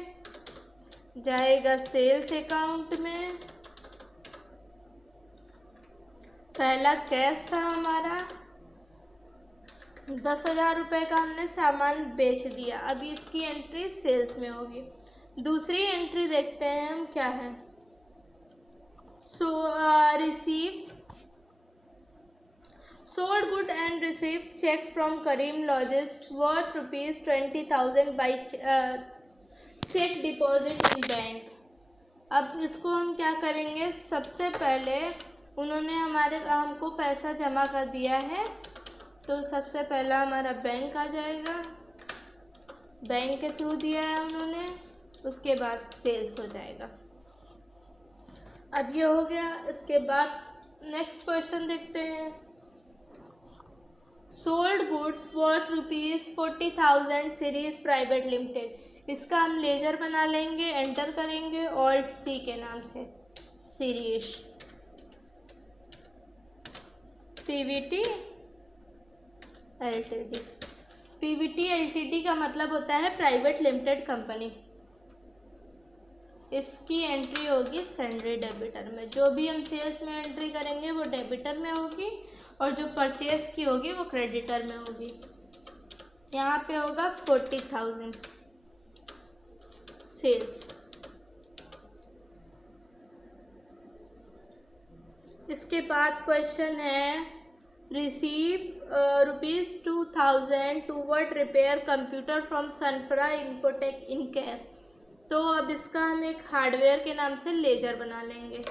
जाएगा सेल्स अकाउंट में। पहला कैश था हमारा, 10,000 रुपये का हमने सामान बेच दिया, अभी इसकी एंट्री सेल्स में होगी। दूसरी एंट्री देखते हैं हम क्या है। Receive sold good and receive cheque from Karim logistics worth ₹20,000 by cheque deposit in bank. अब इसको हम क्या करेंगे, सबसे पहले उन्होंने हमको पैसा जमा कर दिया है, तो सबसे पहला हमारा बैंक आ जाएगा, बैंक के थ्रू दिया है उन्होंने, उसके बाद सेल्स हो जाएगा। अब ये हो गया। इसके बाद नेक्स्ट क्वेश्चन देखते हैं। Sold goods worth ₹40,000 series private limited. इसका हम लेजर बना लेंगे, एंटर करेंगे ऑल्ट C के नाम से, series PVT LTD। PVT LTD का मतलब होता है प्राइवेट लिमिटेड कंपनी। इसकी एंट्री होगी सैंडरी डेबिटर में। जो भी हम सेल्स में एंट्री करेंगे वो डेबिटर में होगी, और जो परचेज की होगी वो क्रेडिटर में होगी। यहाँ पे होगा 40,000 सेल्स। इसके बाद क्वेश्चन है receive ₹2,000 toward repair computer from Sanfara infotech in cash. तो अब इसका हम एक हार्डवेयर के नाम से लेजर बना लेंगे।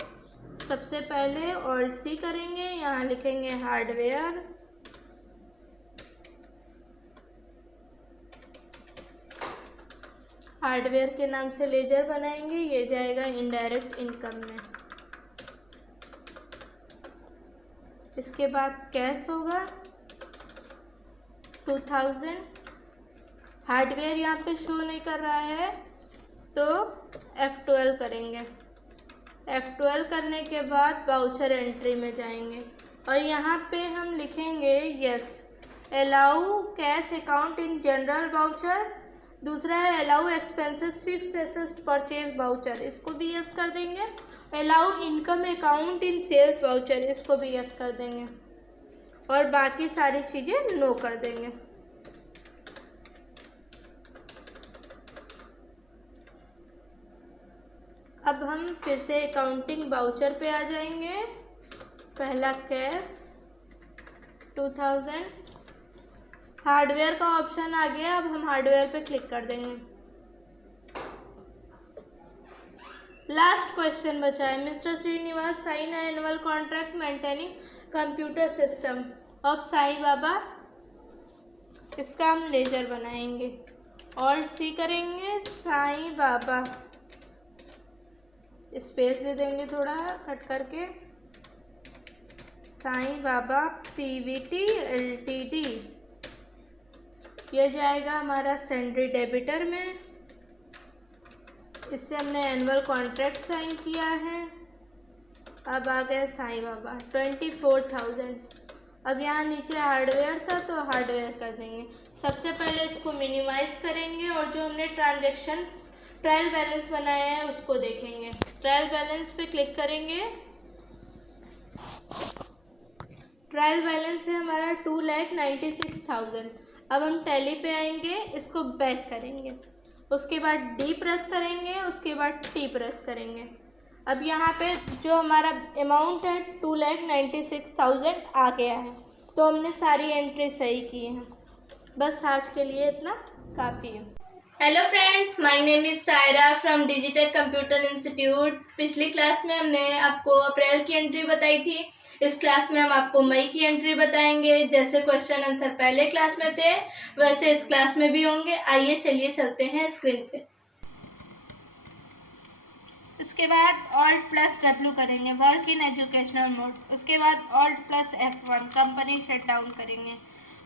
सबसे पहले ऑल्ट C करेंगे, यहाँ लिखेंगे हार्डवेयर, हार्डवेयर के नाम से लेजर बनाएंगे। ये जाएगा इनडायरेक्ट इनकम में। इसके बाद कैश होगा 2,000। हार्डवेयर यहाँ पे शो नहीं कर रहा है, तो F12 करेंगे। F12 करने के बाद वाउचर एंट्री में जाएंगे, और यहाँ पे हम लिखेंगे yes, allow cash account in journal voucher. दूसरा है allow expenses fix asset purchase voucher, इसको भी यस कर देंगे। Allow income account in sales voucher, इसको भी यस कर देंगे, और बाकी सारी चीज़ें नो कर देंगे। अब हम फिर से अकाउंटिंग वाउचर पे आ जाएंगे। पहला कैश 2,000, हार्डवेयर का ऑप्शन आ गया। अब हम हार्डवेयर पे क्लिक कर देंगे। लास्ट क्वेश्चन बचा है। Mister Srinivas sign annual contract maintaining computer system of Sai Baba. इसका हम लेजर बनाएंगे, ऑल्ट C करेंगे, साईं बाबा, स्पेस दे देंगे थोड़ा कट करके, साईं बाबा PVT LTD। ये जाएगा हमारा सैंडरी डेबिटर में। इससे हमने एनुअल कॉन्ट्रैक्ट साइन किया है। अब आ गए साईं बाबा 24,000। अब यहाँ नीचे हार्डवेयर था तो हार्डवेयर कर देंगे। सबसे पहले इसको मिनिमाइज करेंगे, और जो हमने ट्रांजैक्शन ट्रायल बैलेंस बनाया है उसको देखेंगे। ट्रायल बैलेंस पे क्लिक करेंगे। ट्रायल बैलेंस है हमारा 2,96,000। अब हम टैली पे आएंगे, इसको बैक करेंगे, उसके बाद डी प्रेस करेंगे, उसके बाद टी प्रेस करेंगे। अब यहाँ पे जो हमारा अमाउंट है 2,96,000 आ गया है। तो हमने सारी एंट्री सही की है। बस आज के लिए इतना काफ़ी है। Hello friends, my name is Saira from digital computer institute. पिछली क्लास में हमने आपको अप्रैल की एंट्री बताई थी। इस क्लास में हम आपको मई की एंट्री बताएंगे। जैसे क्वेश्चन आंसर पहले क्लास में थे वैसे इस क्लास में भी होंगे। आइए चलिए चलते हैं स्क्रीन पे। इसके बाद Alt+W करेंगे, वर्क इन एजुकेशनल मोड। उसके बाद Alt+F1 कंपनी शट डाउन करेंगे।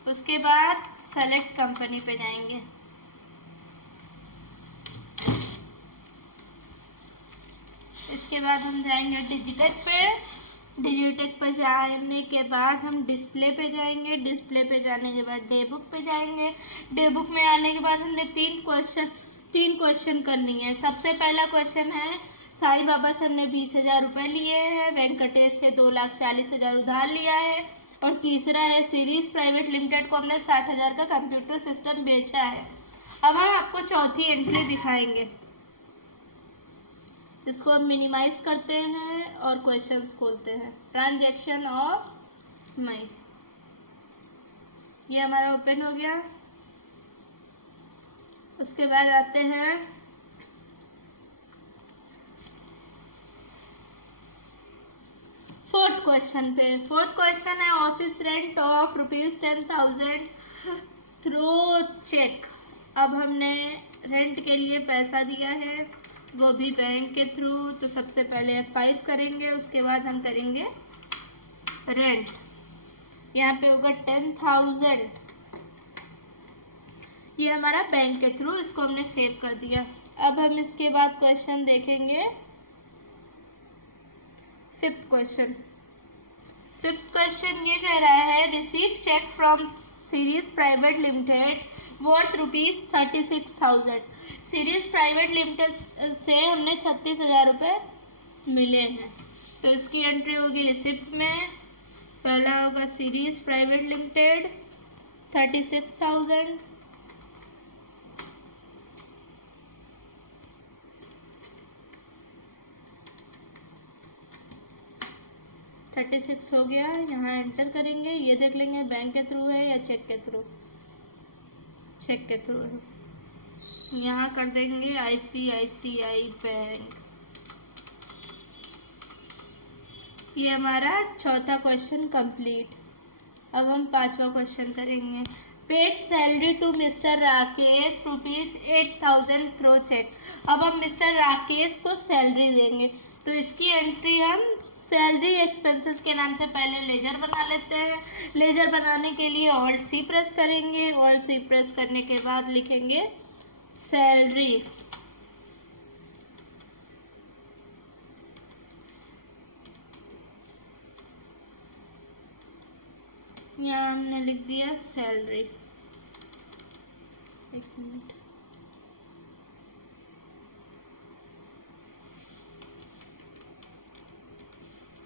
उसके बाद सेलेक्ट कंपनी पे जाएंगे। इसके बाद हम जाएंगे डिजिटेक पे। डिजिटेक पर जाने के बाद हम डिस्प्ले पे जाएंगे। डिस्प्ले पे जाने के बाद डे बुक पे जाएंगे। डे बुक में आने के बाद हमने तीन क्वेश्चन करनी है। सबसे पहला क्वेश्चन है, साईं बाबा से हमने 20,000 रुपये लिए हैं, वेंकटेश से 2,40,000 उधार लिया है। और तीसरा है, सीरीज प्राइवेट लिमिटेड को हमने 60,000 का कंप्यूटर सिस्टम बेचा है। अब हम आपको चौथी एंट्री दिखाएंगे। इसको हम मिनिमाइज करते हैं और क्वेश्चंस खोलते हैं। ट्रांजैक्शन ऑफ मई, ये हमारा ओपन हो गया। उसके बाद आते हैं फोर्थ क्वेश्चन पे। फोर्थ क्वेश्चन है, office rent of ₹10,000 through cheque. अब हमने रेंट के लिए पैसा दिया है, वो भी बैंक के थ्रू। तो सबसे पहले F5 करेंगे, उसके बाद हम करेंगे रेंट। यहाँ पे होगा 10,000, ये हमारा बैंक के थ्रू, इसको हमने सेव कर दिया। अब हम इसके बाद क्वेश्चन देखेंगे फिफ्थ क्वेश्चन। फिफ्थ क्वेश्चन ये कह रहा है, receive cheque from series private limited worth ₹36,000। Series private limited से हमने 36,000 रुपये मिले हैं। तो इसकी एंट्री होगी रिसिप्ट में। पहला होगा सीरीज प्राइवेट लिमिटेड 36,000। हो गया, यहाँ एंटर करेंगे। ये देख लेंगे बैंक के थ्रू है या चेक के थ्रू। चेक के थ्रू है, यहाँ कर देंगे ICICI बैंक। ये हमारा चौथा क्वेश्चन कंप्लीट। अब हम पांचवा क्वेश्चन करेंगे, paid salary to mister Rakesh ₹8,000 through cheque. अब हम मिस्टर राकेश को सैलरी देंगे, तो इसकी एंट्री हम सैलरी एक्सपेंसेस के नाम से पहले लेजर बना लेते हैं। लेजर बनाने के लिए Alt+C प्रेस करेंगे। Alt+C प्रेस करने के बाद लिखेंगे सैलरी। यहाँ हमने लिख दिया सैलरी। एक मिनट,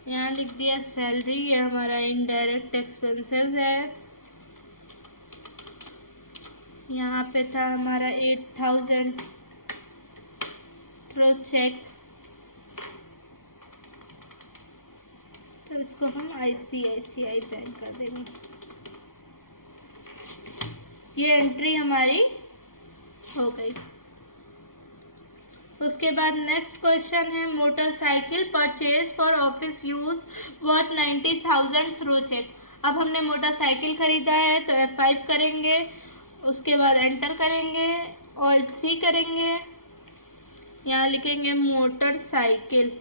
यहाँ लिख दिया सैलरी। ये हमारा इनडायरेक्ट एक्सपेंसेस है। यहाँ पे था हमारा 8,000 थ्रो चेक, तो इसको हम ICICI बैंक कर देंगे। ये एंट्री हमारी हो गई। उसके बाद नेक्स्ट क्वेश्चन है, motorcycle purchase for office use worth 90,000 through cheque. अब हमने मोटरसाइकिल खरीदा है तो F5 करेंगे, उसके बाद एंटर करेंगे, Alt+C करेंगे, यहाँ लिखेंगे मोटरसाइकिल।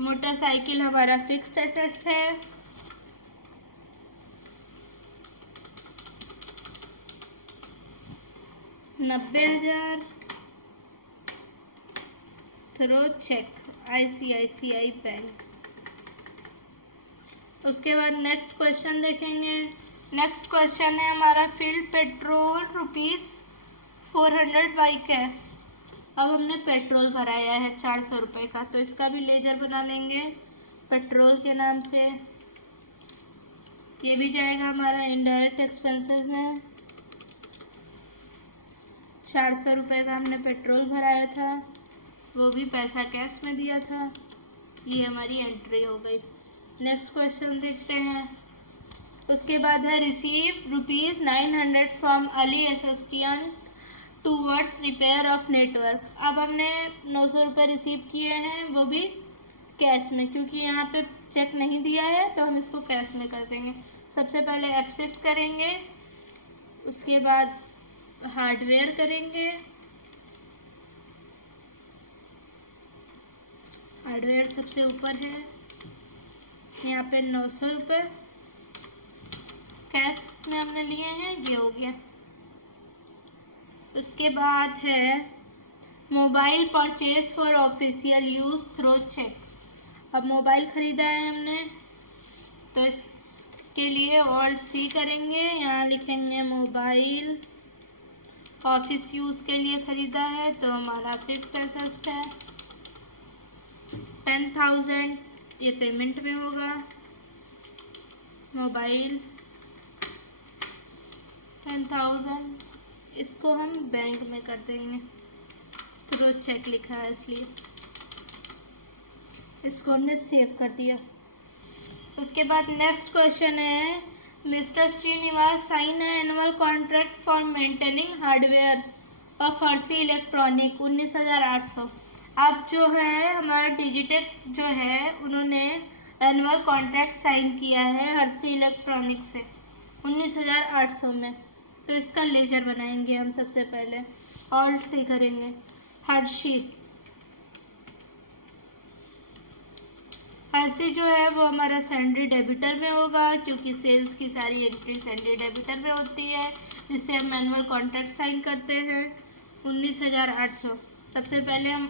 मोटरसाइकिल हमारा फिक्स्ड एसेट है। $90,000 थ्रो चेक ICICI बैंक। उसके बाद नेक्स्ट क्वेश्चन देखेंगे। नेक्स्ट क्वेश्चन है हमारा, फील्ड पेट्रोल 400 बाई कैश। अब हमने पेट्रोल भराया है 400 रुपये का, तो इसका भी लेजर बना लेंगे पेट्रोल के नाम से। ये भी जाएगा हमारा इनडायरेक्ट एक्सपेंसेस में। 400 रुपये का हमने पेट्रोल भराया था, वो भी पैसा कैश में दिया था। ये हमारी एंट्री हो गई। नेक्स्ट क्वेश्चन देखते हैं। उसके बाद है receive ₹900 from Ali association towards repair of network. अब हमने 900 रुपये रिसीव किए हैं, वो भी कैश में, क्योंकि यहाँ पे चेक नहीं दिया है तो हम इसको कैश में कर देंगे। सबसे पहले F6 करेंगे, उसके बाद हार्डवेयर करेंगे। हार्डवेयर सबसे ऊपर है, यहाँ पे 900 रुपये कैश में हमने लिए हैं, ये हो गया। उसके बाद है mobile purchase for official use through cheque. अब मोबाइल खरीदा है हमने, तो इसके लिए Alt+C करेंगे। यहाँ लिखेंगे मोबाइल ऑफिस यूज के लिए खरीदा है, तो हमारा फिक्स्ड एसेट है 10,000, ये पेमेंट में होगा। मोबाइल 10,000, इसको हम बैंक में कर देंगे, थ्रू चेक लिखा है इसलिए इसको हमने सेव कर दिया। उसके बाद नेक्स्ट क्वेश्चन है mister Srinivas sign annual contract for maintaining hardware of Harshi electronic 19,800। अब जो है हमारा डिजिटेक जो है उन्होंने एनुअल कॉन्ट्रैक्ट साइन किया है हर्षी इलेक्ट्रॉनिक से 19,800 में, तो इसका लेजर बनाएंगे हम। सबसे पहले Alt+C करेंगे, हर्षी जो है वो हमारा सैंडरी डेबिटर में होगा, क्योंकि सेल्स की सारी एंट्री सैंडरी डेबिटर में होती है, जिससे हम मैनुअल कॉन्ट्रैक्ट साइन करते हैं 19,800। सबसे पहले हम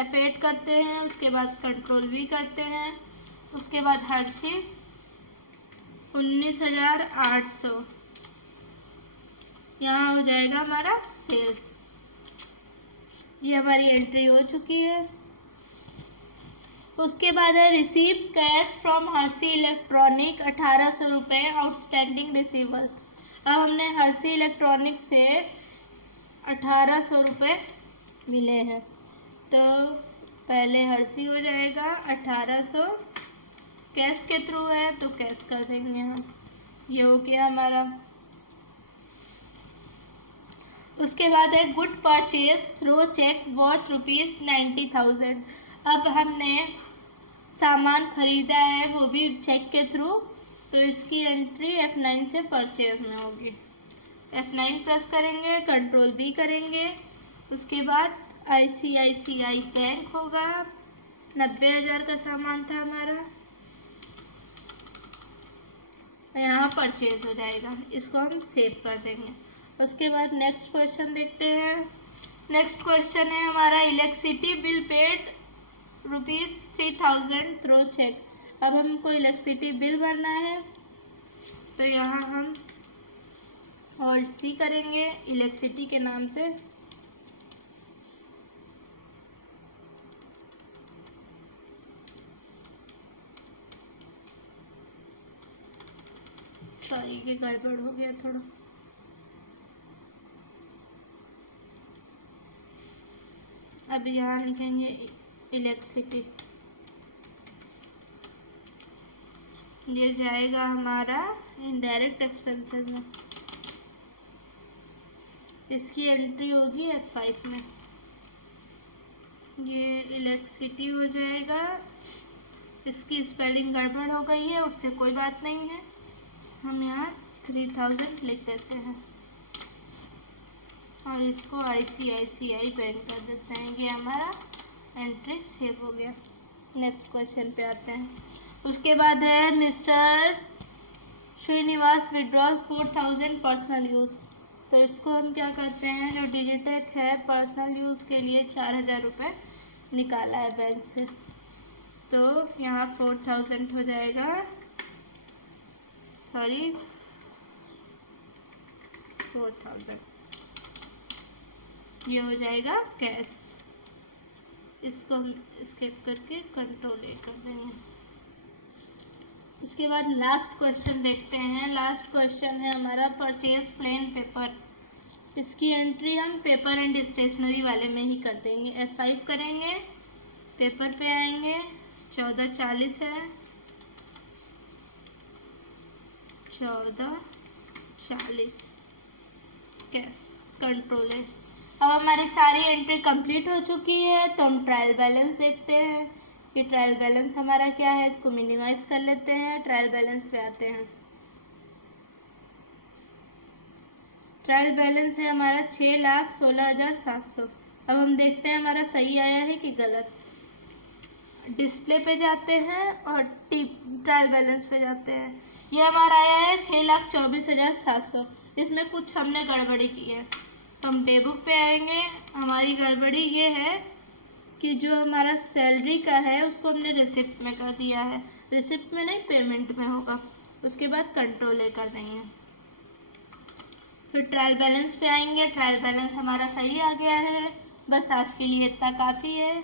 F8 करते हैं, उसके बाद Ctrl+V करते हैं, उसके बाद हर्षी 19,800, यहाँ हो जाएगा हमारा सेल्स। ये हमारी एंट्री हो चुकी है। उसके बाद है receive cash from Harshi electronic 1,800 रुपये आउटस्टैंडिंग रिसीवल। अब हमने हर्षी इलेक्ट्रॉनिक से 1,800 रुपये मिले हैं, तो पहले हर्षी हो जाएगा 1,800, कैश के थ्रू है तो कैश कर देंगे हम, ये हो गया हमारा। उसके बाद है good purchase through cheque worth ₹90,000। अब हमने सामान खरीदा है वो भी चेक के थ्रू, तो इसकी एंट्री F9 से परचेज में होगी। F9 प्रेस करेंगे, Ctrl+V करेंगे, उसके बाद ICICI बैंक होगा, 90,000 का सामान था हमारा, यहाँ परचेज हो जाएगा, इसको हम सेव कर देंगे। उसके बाद नेक्स्ट क्वेश्चन देखते हैं। नेक्स्ट क्वेश्चन है हमारा electricity bill paid ₹3,000 through cheque. अब हमको इलेक्ट्रिसिटी बिल भरना है, तो यहाँ हम Alt+C करेंगे इलेक्ट्रिसिटी के नाम से, सॉरी ये गड़बड़ हो गया थोड़ा। अब यहाँ लिखेंगे इलेक्ट्रिसिटी, ये जाएगा हमारा इनडायरेक्ट एक्सपेंसेस में, इसकी एंट्री होगी F5 में। ये इलेक्ट्रिसिटी हो जाएगा, इसकी स्पेलिंग गड़बड़ हो गई है, उससे कोई बात नहीं है, हम यहाँ 3,000 लिख देते हैं और इसको ICICI बैंक कर देते हैं। ये हमारा एंट्री सेव हो गया। नेक्स्ट क्वेश्चन पे आते हैं। उसके बाद है mister Srinivas withdrawal 4,000 personal use, तो इसको हम क्या करते हैं, जो डिजिटेक है पर्सनल यूज़ के लिए 4,000 रुपये निकाला है बैंक से, तो यहाँ 4,000 हो जाएगा, सॉरी 4,000 ये हो जाएगा कैश। इसको हम स्किप करके कंट्रोल ए कर देंगे। उसके बाद लास्ट क्वेश्चन देखते हैं। लास्ट क्वेश्चन है हमारा परचेज प्लेन पेपर। इसकी एंट्री हम पेपर एंड स्टेशनरी वाले में ही कर देंगे। F5 करेंगे, पेपर पे आएंगे, 1440 है, 1440 कैश, कंट्रोल है। अब हमारी सारी एंट्री कंप्लीट हो चुकी है, तो हम ट्रायल बैलेंस देखते हैं कि ट्रायल बैलेंस हमारा क्या है। इसको मिनिमाइज कर लेते हैं, ट्रायल बैलेंस पे आते हैं। ट्रायल बैलेंस है हमारा 6,16,700। अब हम देखते हैं हमारा सही आया है कि गलत। डिस्प्ले पे जाते हैं और ट्रायल बैलेंस पे जाते हैं। ये हमारा आया है 6,24,700। इसमें कुछ हमने गड़बड़ी की है, तो हम पे बुक पे आएंगे। हमारी गड़बड़ी ये है कि जो हमारा सैलरी का है उसको हमने रिसिप्ट में कर दिया है, रिसिप्ट में नहीं पेमेंट में होगा। उसके बाद कंट्रोल ए कर देंगे, फिर ट्रायल बैलेंस पे आएंगे। ट्रायल बैलेंस हमारा सही आ गया है। बस आज के लिए इतना काफ़ी है।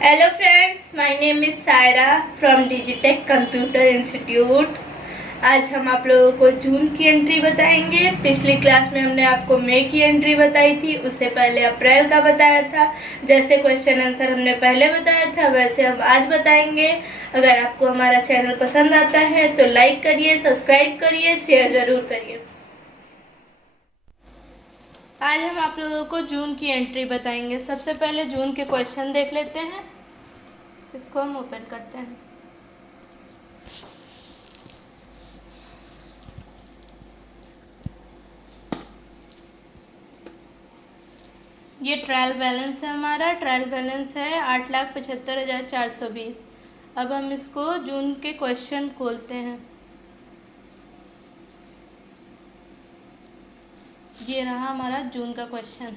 Hello friends, my name is Saira from Digitek computer institute. आज हम आप लोगों को जून की एंट्री बताएंगे। पिछली क्लास में हमने आपको मई की एंट्री बताई थी, उससे पहले अप्रैल का बताया था। जैसे क्वेश्चन आंसर हमने पहले बताया था वैसे हम आज बताएंगे। अगर आपको हमारा चैनल पसंद आता है तो लाइक करिए, सब्सक्राइब करिए, शेयर जरूर करिए। आज हम आप लोगों को जून की एंट्री बताएंगे। सबसे पहले जून के क्वेश्चन देख लेते हैं। इसको हम ओपन करते हैं। ये ट्रायल बैलेंस है हमारा। ट्रायल बैलेंस है 8,75,420। अब हम इसको जून के क्वेश्चन खोलते हैं। ये रहा हमारा जून का क्वेश्चन।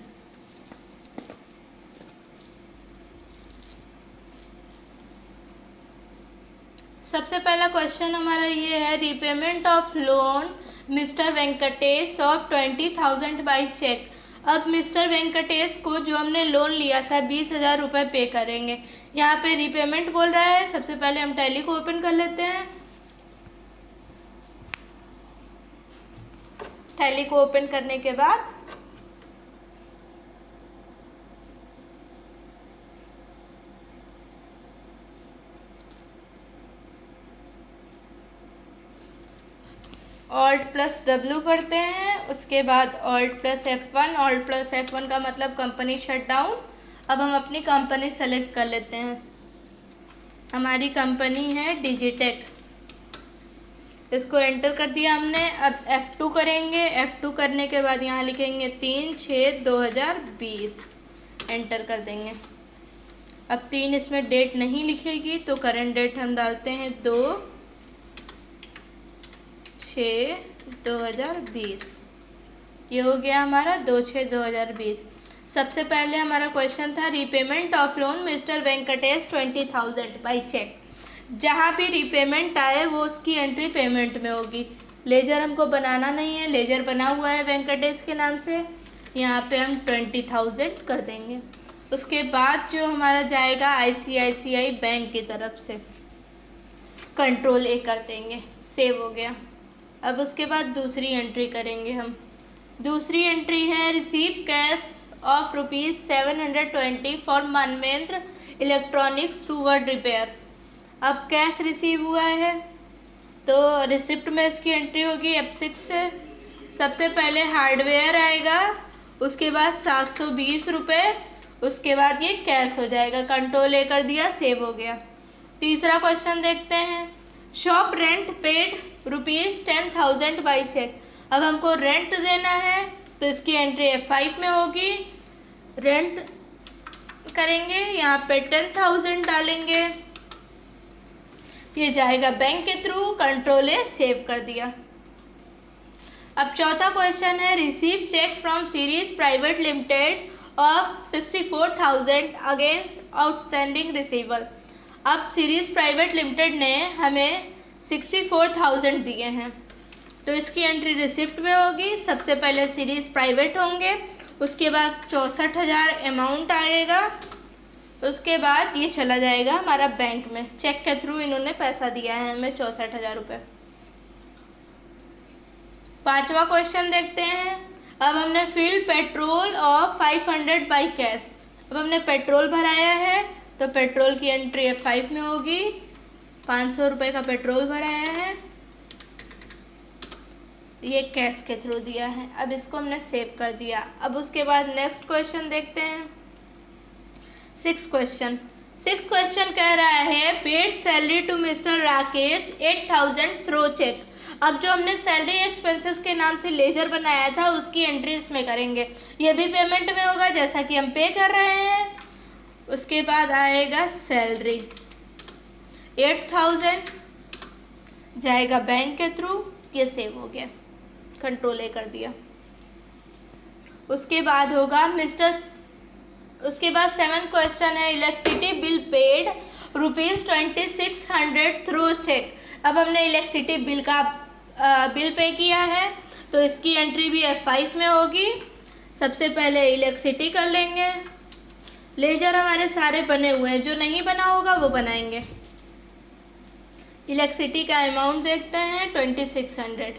सबसे पहला क्वेश्चन हमारा ये है, repayment of loan mister Venkatesh of 20,000 by cheque. अब मिस्टर वेंकटेश को जो हमने लोन लिया था 20,000 रुपये पे करेंगे। यहाँ पे रीपेमेंट बोल रहा है। सबसे पहले हम टैली को ओपन कर लेते हैं। टैली को ओपन करने के बाद Alt+W करते हैं। उसके बाद Alt+F1। Alt+F1 का मतलब कंपनी शट डाउन। अब हम अपनी कंपनी सेलेक्ट कर लेते हैं। हमारी कंपनी है डिजिटेक। इसको एंटर कर दिया हमने। अब F2 करेंगे। F2 करने के बाद यहाँ लिखेंगे 3/6/2020, एंटर कर देंगे। अब 3 इसमें डेट नहीं लिखेगी तो करंट डेट हम डालते हैं 2/6/2020। ये हो गया हमारा 2/6/2020। सबसे पहले हमारा क्वेश्चन था repayment of loan mister Venkatesh 20,000 by cheque. जहाँ भी रीपेमेंट आए वो उसकी एंट्री पेमेंट में होगी। लेजर हमको बनाना नहीं है, लेजर बना हुआ है वेंकटेश के नाम से। यहाँ पे हम 20,000 कर देंगे। उसके बाद जो हमारा जाएगा ICICI बैंक की तरफ से, कंट्रोल ए कर देंगे, सेव हो गया। अब उसके बाद दूसरी एंट्री करेंगे हम। दूसरी एंट्री है receive cash of ₹720 for Manmendra electronics toward repair. अब कैश रिसीव हुआ है तो रिसिप्ट में इसकी एंट्री होगी F6 से। सबसे पहले हार्डवेयर आएगा, उसके बाद 720 रुपये, उसके बाद ये कैश हो जाएगा। कंट्रोल ए कर दिया, सेव हो गया। तीसरा क्वेश्चन देखते हैं। Shop rent paid ₹10,000 by cheque. अब हमको रेंट देना है तो इसकी एंट्री F5 में होगी। रेंट करेंगे, यहाँ पे 10,000 डालेंगे, ये जाएगा बैंक के थ्रू। कंट्रोल ए, सेव कर दिया। अब चौथा क्वेश्चन है receive cheque from series private limited of 64,000 against outstanding receivable. अब सीरीज प्राइवेट लिमिटेड ने हमें 64,000 दिए हैं तो इसकी एंट्री रिसिप्ट में होगी। सबसे पहले सीरीज प्राइवेट होंगे, उसके बाद 64,000 अमाउंट आएगा। उसके बाद ये चला जाएगा हमारा बैंक में, चेक के थ्रू इन्होंने पैसा दिया है हमें 64,000 रुपये। 5वां क्वेश्चन देखते हैं। अब हमने fill petrol of 500 by cash. अब हमने पेट्रोल भराया है तो पेट्रोल की एंट्री F5 में होगी। 500 रुपये का पेट्रोल भराया है, ये कैश के थ्रू दिया है। अब इसको हमने सेव कर दिया। अब उसके बाद नेक्स्ट क्वेश्चन देखते हैं। 6 क्वेश्चन कह रहा है paid salary to mister Rakesh 8,000 through cheque. अब जो हमने सैलरी एक्सपेंसेस के नाम से लेजर बनाया था उसकी एंट्री इसमें करेंगे। ये भी पेमेंट में होगा जैसा कि हम पे कर रहे हैं। उसके बाद आएगा सैलरी 8,000 जाएगा बैंक के थ्रू, ये सेव हो गया, कंट्रोल ए कर दिया। उसके बाद होगा उसके बाद 7 क्वेश्चन है electricity bill paid ₹2600 through cheque. अब हमने इलेक्ट्रिसिटी बिल का बिल पे किया है तो इसकी एंट्री भी F5 में होगी। सबसे पहले इलेक्ट्रिसिटी कर लेंगे। लेजर हमारे सारे बने हुए हैं, जो नहीं बना होगा वो बनाएंगे। इलेक्ट्रिसिटी का अमाउंट देखते हैं 2600,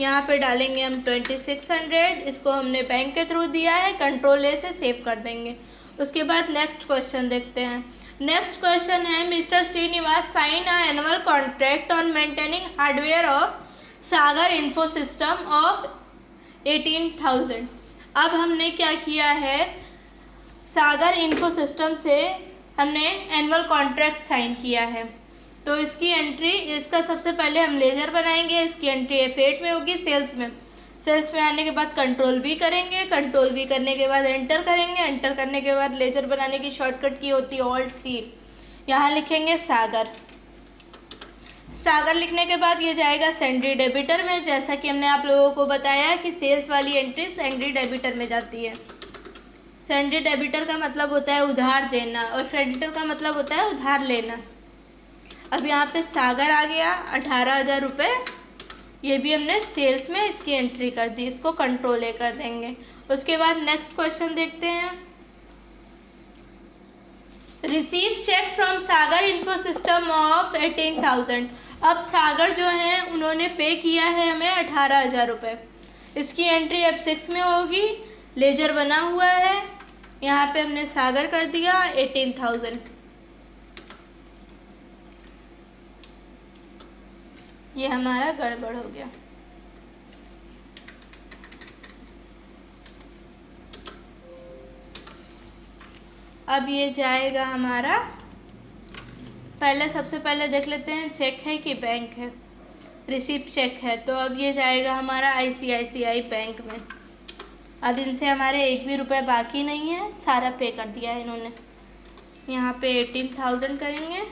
यहाँ पे डालेंगे हम 2600। इसको हमने बैंक के थ्रू दिया है, कंट्रोल ए से सेव कर देंगे। उसके बाद नेक्स्ट क्वेश्चन देखते हैं। नेक्स्ट क्वेश्चन है mister Srinivas sign a annual contract on maintaining hardware of Sagar info system of 18,000। अब हमने क्या किया है, सागर इन्फो सिस्टम से हमने एनुअल कॉन्ट्रैक्ट साइन किया है तो इसकी एंट्री, इसका सबसे पहले हम लेजर बनाएंगे। इसकी एंट्री F8 में होगी। सेल्स में आने के बाद कंट्रोल V करेंगे। कंट्रोल V करने के बाद एंटर करेंगे। एंटर करने के बाद लेजर बनाने की शॉर्टकट की होती है Alt+C। यहाँ लिखेंगे सागर लिखने के बाद ये जाएगा सेंड्री डेबिटर में, जैसा कि हमने आप लोगों को बताया कि सेल्स वाली एंट्री सेंड्री डेबिटर में जाती है। सेंड्री डेबिटर का मतलब होता है उधार देना और क्रेडिटर का मतलब होता है उधार लेना। अब यहाँ पे सागर आ गया 18,000 रुपये, ये भी हमने सेल्स में इसकी एंट्री कर दी। इसको कंट्रोल ए कर देंगे। उसके बाद नेक्स्ट क्वेश्चन देखते हैं। Receive cheque from Sagar info system of 18,000। अब सागर जो है उन्होंने पे किया है हमें 18,000 रुपये। इसकी एंट्री F6 में होगी। लेजर बना हुआ है, यहाँ पे हमने सागर कर दिया 18,000। ये हमारा गड़बड़ हो गया। अब ये जाएगा हमारा, सबसे पहले देख लेते हैं चेक है कि बैंक है। रिसीप्ट चेक है तो अब ये जाएगा हमारा ICICI बैंक में। अब इनसे हमारे 1 भी रुपये बाकी नहीं है, सारा पे कर दिया है इन्होंने। यहाँ पे 18,000 करेंगे।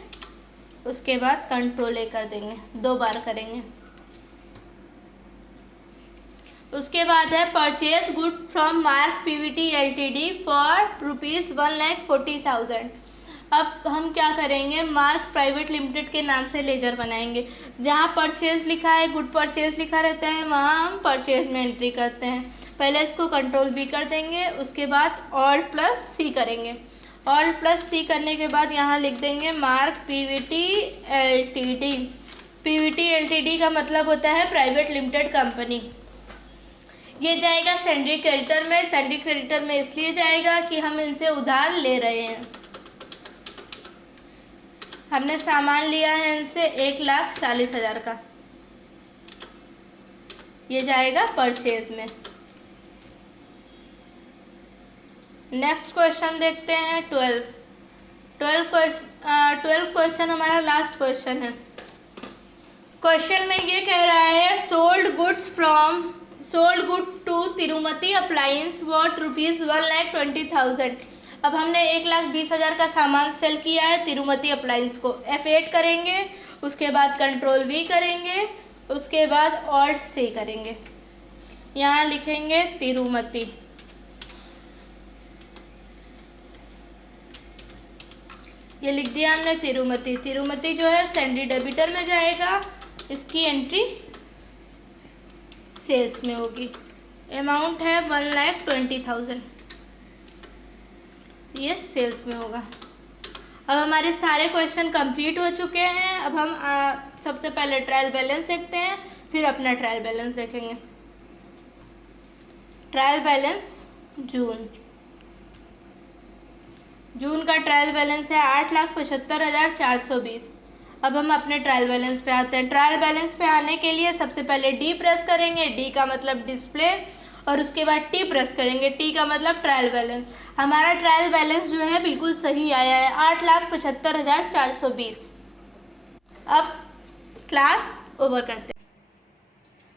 उसके बाद कंट्रोल ए कर देंगे, 2 बार करेंगे। उसके बाद है purchase good from mark PVT LTD for ₹1,40,000। अब हम क्या करेंगे, मार्क प्राइवेट लिमिटेड के नाम से लेजर बनाएंगे। जहाँ परचेज लिखा है, गुड परचेज लिखा रहता है, वहाँ हम परचेज में एंट्री करते हैं। पहले इसको कंट्रोल B कर देंगे। उसके बाद Alt+C करेंगे। Alt+C करने के बाद यहाँ लिख देंगे mark PVT LTD। PVT LTD का मतलब होता है प्राइवेट लिमिटेड कंपनी। ये जाएगा सेंड्री क्रेडिटर में। सेंड्री क्रेडिटर में इसलिए जाएगा कि हम इनसे उधार ले रहे हैं। हमने सामान लिया है इनसे 1,40,000 का। ये जाएगा परचेज में। नेक्स्ट क्वेश्चन देखते हैं 12 क्वेश्चन हमारा लास्ट क्वेश्चन है। क्वेश्चन में ये कह रहा है sold good to Tirumati appliance worth ₹1,20,000। अब हमने 1,20,000 का सामान सेल किया है तिरुमती अप्लायंस को। F8 करेंगे। उसके बाद कंट्रोल V करेंगे। उसके बाद Alt+C करेंगे। यहाँ लिखेंगे तिरुमती। ये लिख दिया हमने तिरुमती। तिरुमती जो है सेंड्री डेबिटर में जाएगा। इसकी एंट्री सेल्स में होगी। अमाउंट है 1,20,000, ये सेल्स में होगा। अब हमारे सारे क्वेश्चन कंप्लीट हो चुके हैं। अब हम सबसे पहले ट्रायल बैलेंस देखते हैं, फिर अपना ट्रायल बैलेंस देखेंगे। ट्रायल बैलेंस जून का ट्रायल बैलेंस है 8,75,420। अब हम अपने ट्रायल बैलेंस पे आते हैं। ट्रायल बैलेंस पे आने के लिए सबसे पहले डी प्रेस करेंगे, डी का मतलब डिस्प्ले, और उसके बाद टी प्रेस करेंगे, टी का मतलब ट्रायल बैलेंस। हमारा ट्रायल बैलेंस जो है बिल्कुल सही आया है, 8,75,420। अब क्लास ओवर करते हैं।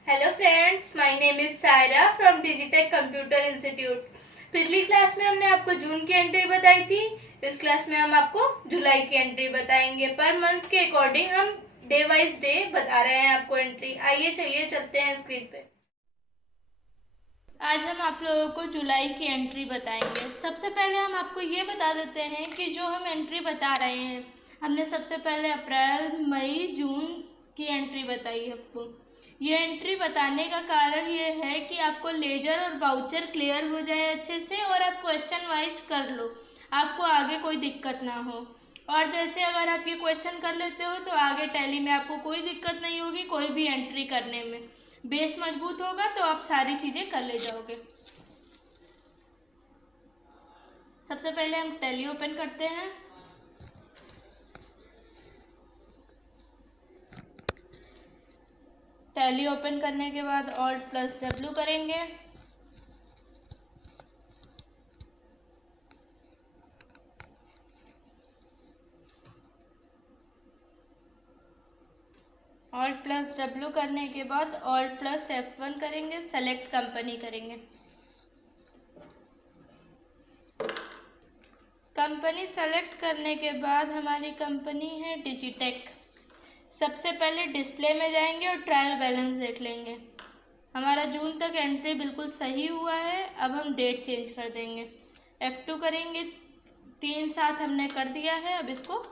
Hello friends, my name is Saira from Digitek computer institute. पिछली क्लास में हमने आपको जून की एंट्री बताई थी, इस क्लास में हम आपको जुलाई की एंट्री बताएंगे। पर मंथ के अकॉर्डिंग हम डे वाइज डे बता रहे हैं आपको एंट्री। आइए चलिए चलते हैं स्क्रीन पे। आज हम आप लोगों को जुलाई की एंट्री बताएंगे। सबसे पहले हम आपको ये बता देते हैं कि जो हम एंट्री बता रहे हैं, हमने सबसे पहले अप्रैल, मई, जून की एंट्री बताई आपको। ये एंट्री बताने का कारण ये है कि आपको लेजर और वाउचर क्लियर हो जाए अच्छे से, और आप क्वेश्चन वाइज कर लो, आपको आगे कोई दिक्कत ना हो। और जैसे अगर आप ये क्वेश्चन कर लेते हो तो आगे टैली में आपको कोई दिक्कत नहीं होगी, कोई भी एंट्री करने में बेस मजबूत होगा तो आप सारी चीजें कर ले जाओगे। सबसे पहले हम टैली ओपन करते हैं। टैली ओपन करने के बाद Alt+W करेंगे। Alt+W करने के बाद Alt+F1 करेंगे, सेलेक्ट कंपनी करेंगे। कंपनी सेलेक्ट करने के बाद हमारी कंपनी है डिजिटेक। सबसे पहले डिस्प्ले में जाएंगे और ट्रायल बैलेंस देख लेंगे। हमारा जून तक एंट्री बिल्कुल सही हुआ है। अब हम डेट चेंज कर देंगे, F2 करेंगे। 3/7 हमने कर दिया है, अब इसको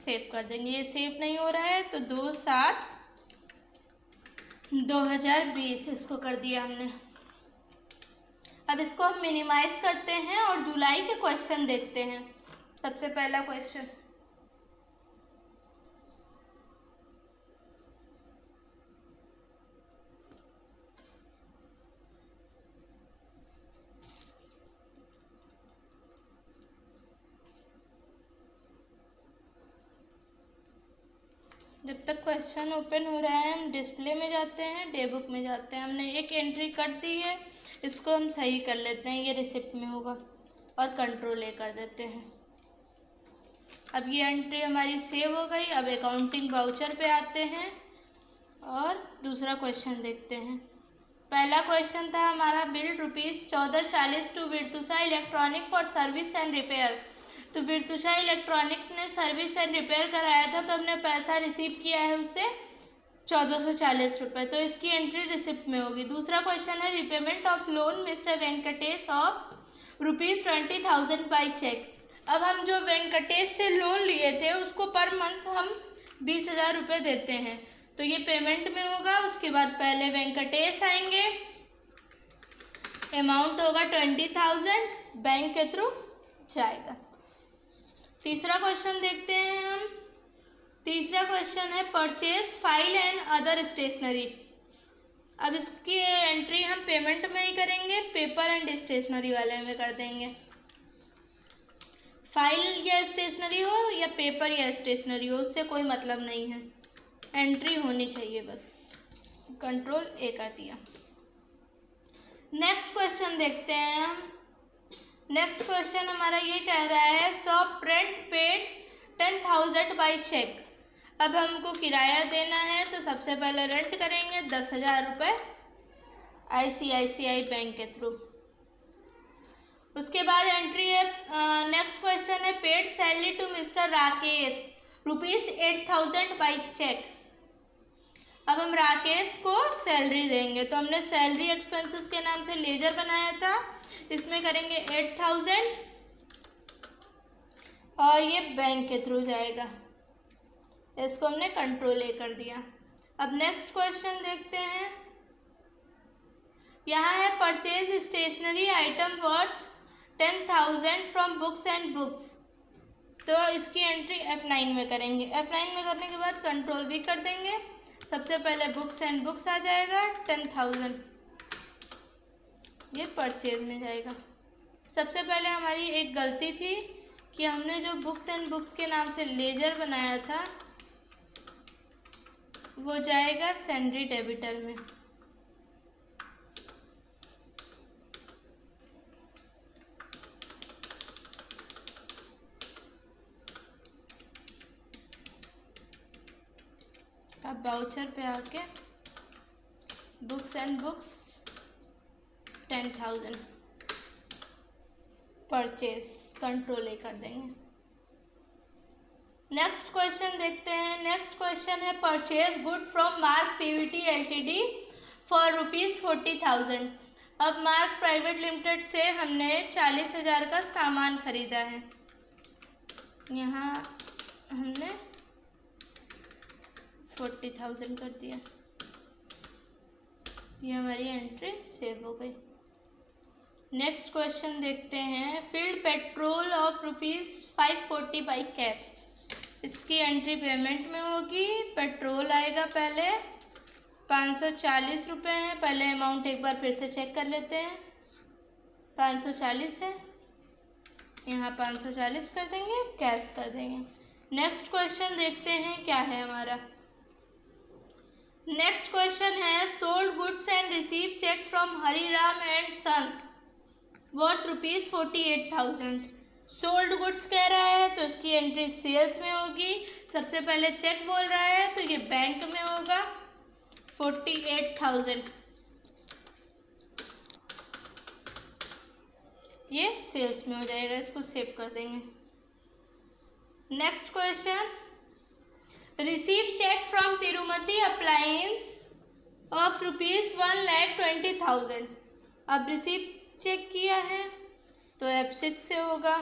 सेव कर देंगे। ये सेव नहीं हो रहा है तो 2/7/2020 इसको कर दिया हमने। अब इसको हम मिनिमाइज करते हैं और जुलाई के क्वेश्चन देखते हैं। सबसे पहला क्वेश्चन, जब तक क्वेश्चन ओपन हो रहा है हम डिस्प्ले में जाते हैं, डे बुक में जाते हैं। हमने एक एंट्री कर दी है, इसको हम सही कर लेते हैं, ये रिसिप्ट में होगा, और कंट्रोल ए कर देते हैं। अब ये एंट्री हमारी सेव हो गई। अब अकाउंटिंग वाउचर पे आते हैं और दूसरा क्वेश्चन देखते हैं। पहला क्वेश्चन था हमारा, bill ₹1440 to Virtusha electronic for service and repair. तो विर्तुषा इलेक्ट्रॉनिक्स ने सर्विस एंड रिपेयर कराया था, तो हमने पैसा रिसीव किया है उससे 1440 रुपये, तो इसकी एंट्री रिसिप्ट में होगी। दूसरा क्वेश्चन है, repayment of loan mister Venkatesh of ₹20,000 by cheque. अब हम जो वेंकटेश से लोन लिए थे उसको पर मंथ हम 20,000 रुपये देते हैं, तो ये पेमेंट में होगा। उसके बाद पहले वेंकटेश आएंगे, अमाउंट होगा 20,000, बैंक के थ्रू जाएगा। तीसरा क्वेश्चन देखते हैं हम। तीसरा क्वेश्चन है, purchase file and other stationery. अब इसकी एंट्री हम पेमेंट में ही करेंगे, पेपर एंड स्टेशनरी वाले में कर देंगे। फाइल या स्टेशनरी हो या पेपर या स्टेशनरी हो, उससे कोई मतलब नहीं है, एंट्री होनी चाहिए बस। कंट्रोल ए कर दिया। नेक्स्ट क्वेश्चन देखते हैं हम। नेक्स्ट क्वेश्चन हमारा ये कह रहा है, shop rent paid 10,000 by cheque. अब हमको किराया देना है, तो सबसे पहले रेंट करेंगे 10,000 रुपये ICICI बैंक के थ्रू। उसके बाद एंट्री है, नेक्स्ट क्वेश्चन है, paid salary to mister Rakesh ₹8,000 by cheque. अब हम राकेश को सैलरी देंगे, तो हमने सैलरी एक्सपेंसेस के नाम से लेजर बनाया था, इसमें करेंगे 8,000 और ये बैंक के थ्रू जाएगा। इसको हमने कंट्रोल ए कर दिया। अब नेक्स्ट क्वेश्चन देखते हैं, यहाँ है purchase stationery item worth 10,000 from books and books, तो इसकी एंट्री F9 में करेंगे। F9 में करने के बाद कंट्रोल V कर देंगे। सबसे पहले बुक्स एंड बुक्स आ जाएगा 10,000, ये परचेज में जाएगा। सबसे पहले हमारी एक गलती थी कि हमने जो बुक्स एंड बुक्स के नाम से लेजर बनाया था वो जाएगा सैंड्री डेबिटर में। अब वाउचर पे आके books and books 10,000 purchase control ए कर देंगे। नेक्स्ट क्वेश्चन देखते हैं। नेक्स्ट क्वेश्चन है purchase good from mark PVT LTD for ₹40,000। अब मार्क प्राइवेट लिमिटेड से हमने 40,000 का सामान खरीदा है। यहाँ हमने 40,000 कर दिया, ये हमारी एंट्री सेव हो गई। नेक्स्ट क्वेश्चन देखते हैं। Field petrol of ₹540 by cash, इसकी एंट्री पेमेंट में होगी। पेट्रोल आएगा पहले 540 रुपये है। पहले अमाउंट एक बार फिर से चेक कर लेते हैं। 540 है, यहाँ 540 कर देंगे, कैश कर देंगे। नेक्स्ट क्वेश्चन देखते हैं क्या है हमारा। नेक्स्ट क्वेश्चन है sold goods and receive cheque from Hariram and sons worth ₹48,000। Sold goods कह रहा है तो इसकी एंट्री सेल्स में होगी। सबसे पहले चेक बोल रहा है तो ये बैंक में होगा 48,000, ये सेल्स में हो जाएगा, इसको सेव कर देंगे। Next question receive cheque from Tirumati appliance of ₹1,20,000। अब रिसीव चेक किया है तो F6 से होगा।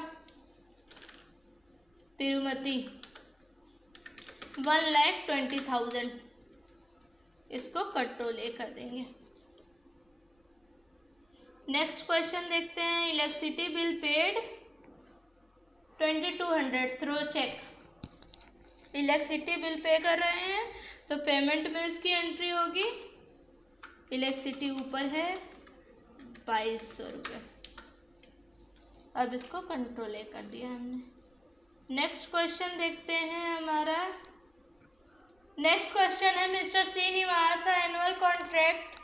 तिरुमती 1,20,000, इसको कंट्रोल ए कर देंगे। नेक्स्ट क्वेश्चन देखते हैं। Electricity bill paid 2,200 through cheque. Electricity bill pay कर रहे हैं तो पेमेंट में इसकी एंट्री होगी। इलेक्ट्रिसिटी ऊपर है 2,200 रुपये, अब इसको कंट्रोल ए कर दिया हमने। नेक्स्ट क्वेश्चन देखते हैं हमारा। नेक्स्ट क्वेश्चन है mister Srinivas annual contract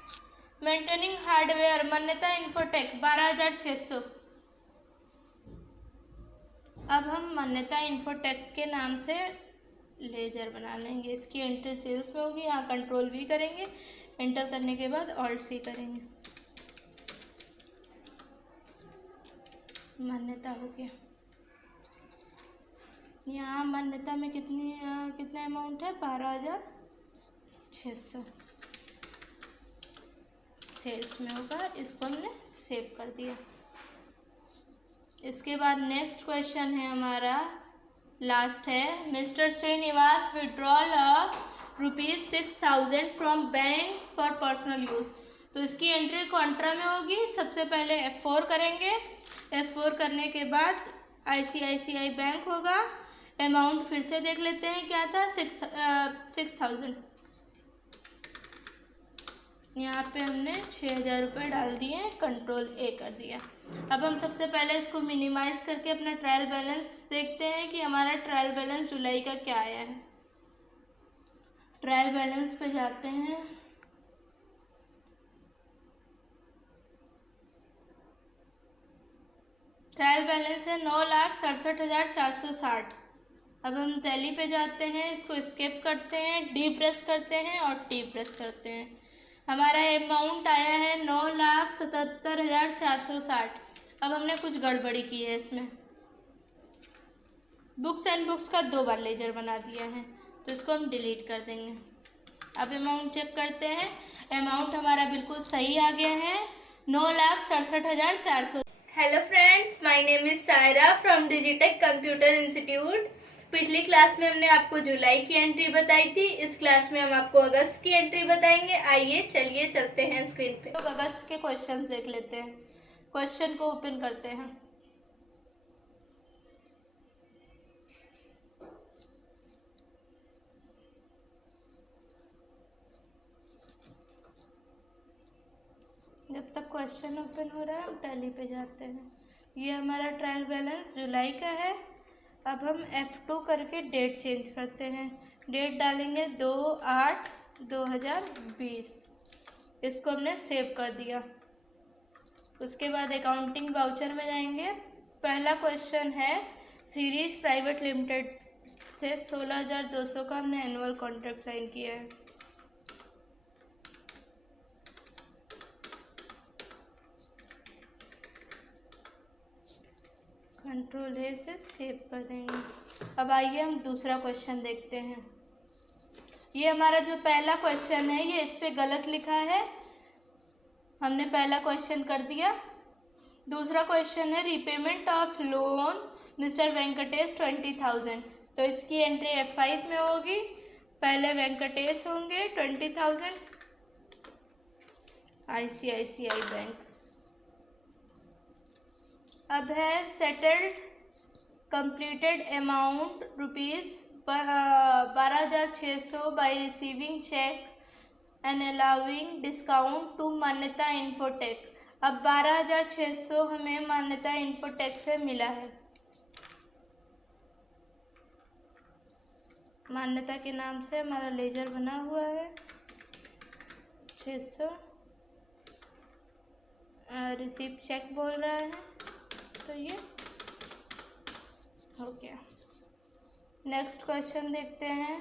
maintaining hardware Manyata infotech 12,600। अब हम मान्यता इन्फोटेक के नाम से लेजर बना लेंगे। इसकी एंट्री सेल्स में होगी। यहाँ कंट्रोल V करेंगे, एंटर करने के बाद ऑल्ट C करेंगे। मान्यता हो गया। यहाँ मान्यता में कितना अमाउंट है 12,600, सेल्स में होगा, इसको हमने सेव कर दिया। इसके बाद नेक्स्ट क्वेश्चन है हमारा, लास्ट है। Mister Srinivas withdrawal ₹6,000 from bank for personal use, तो इसकी एंट्री कॉन्ट्रा में होगी। सबसे पहले F4 करेंगे। F4 करने के बाद ICICI बैंक होगा। अमाउंट फिर से देख लेते हैं क्या था 6,000। यहाँ पे हमने 6,000 रुपये डाल दिए, कंट्रोल A कर दिया। अब हम सबसे पहले इसको मिनिमाइज करके अपना ट्रायल बैलेंस देखते हैं कि हमारा ट्रायल बैलेंस जुलाई का क्या आया है। ट्रायल बैलेंस पे जाते हैं। ट्रायल बैलेंस है 9,67,460। अब हम टैली पे जाते हैं, इसको स्किप करते हैं, डी प्रेस करते हैं और टी प्रेस करते हैं। हमारा अमाउंट आया है 9,77,460। अब हमने कुछ गड़बड़ी की है इसमें। बुक्स एंड बुक्स का 2 बार लेजर बना दिया है, तो इसको हम डिलीट कर देंगे। अब अमाउंट चेक करते हैं। अमाउंट हमारा बिल्कुल सही आ गया है 9,67,400। Hello friends, my name is Saira from Digitech Computer Institute. पिछली क्लास में हमने आपको जुलाई की एंट्री बताई थी, इस क्लास में हम आपको अगस्त की एंट्री बताएंगे। आइए चलिए चलते हैं स्क्रीन पे। तो अगस्त के क्वेश्चन देख लेते हैं। क्वेश्चन को ओपन करते हैं। जब तक क्वेश्चन ओपन हो रहा है हम टैली पे जाते हैं। ये हमारा ट्रायल बैलेंस जुलाई का है। अब हम F2 करके डेट चेंज करते हैं। डेट डालेंगे 2/8/2020। इसको हमने सेव कर दिया। उसके बाद अकाउंटिंग वाउचर में जाएंगे। पहला क्वेश्चन है सीरीज प्राइवेट लिमिटेड से 16,200 का हमने एनुअल कॉन्ट्रैक्ट साइन किया है। कंट्रोल ए से सेव कर देंगे। अब आइए हम दूसरा क्वेश्चन देखते हैं। ये हमारा जो पहला क्वेश्चन है ये इस पे गलत लिखा है, हमने पहला क्वेश्चन कर दिया। दूसरा क्वेश्चन है repayment of loan mister Venkatesh 20,000, तो इसकी एंट्री F5 में होगी। पहले वेंकटेश होंगे 20,000 ICICI बैंक। अब है settled completed amount ₹12,600 by receiving cheque and allowing discount to Manyata infotech. अब 12,600 हमें मान्यता इन्फोटेक से मिला है। मान्यता के नाम से हमारा लेजर बना हुआ है 600। रिसीव चेक बोल रहा है, तो ये हो गया। नेक्स्ट क्वेश्चन देखते हैं।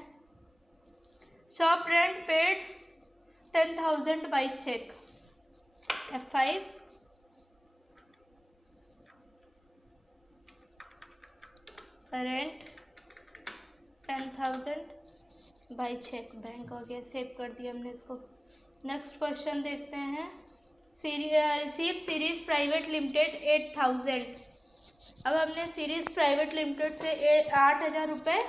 Shop rent paid 10,000 by cheque F5। Rent 10,000 by cheque bank हो गया, सेव कर दिया हमने इसको। नेक्स्ट क्वेश्चन देखते हैं। Receive series private limited 8,000। अब हमने सीरीज प्राइवेट लिमिटेड से 8,000 रुपये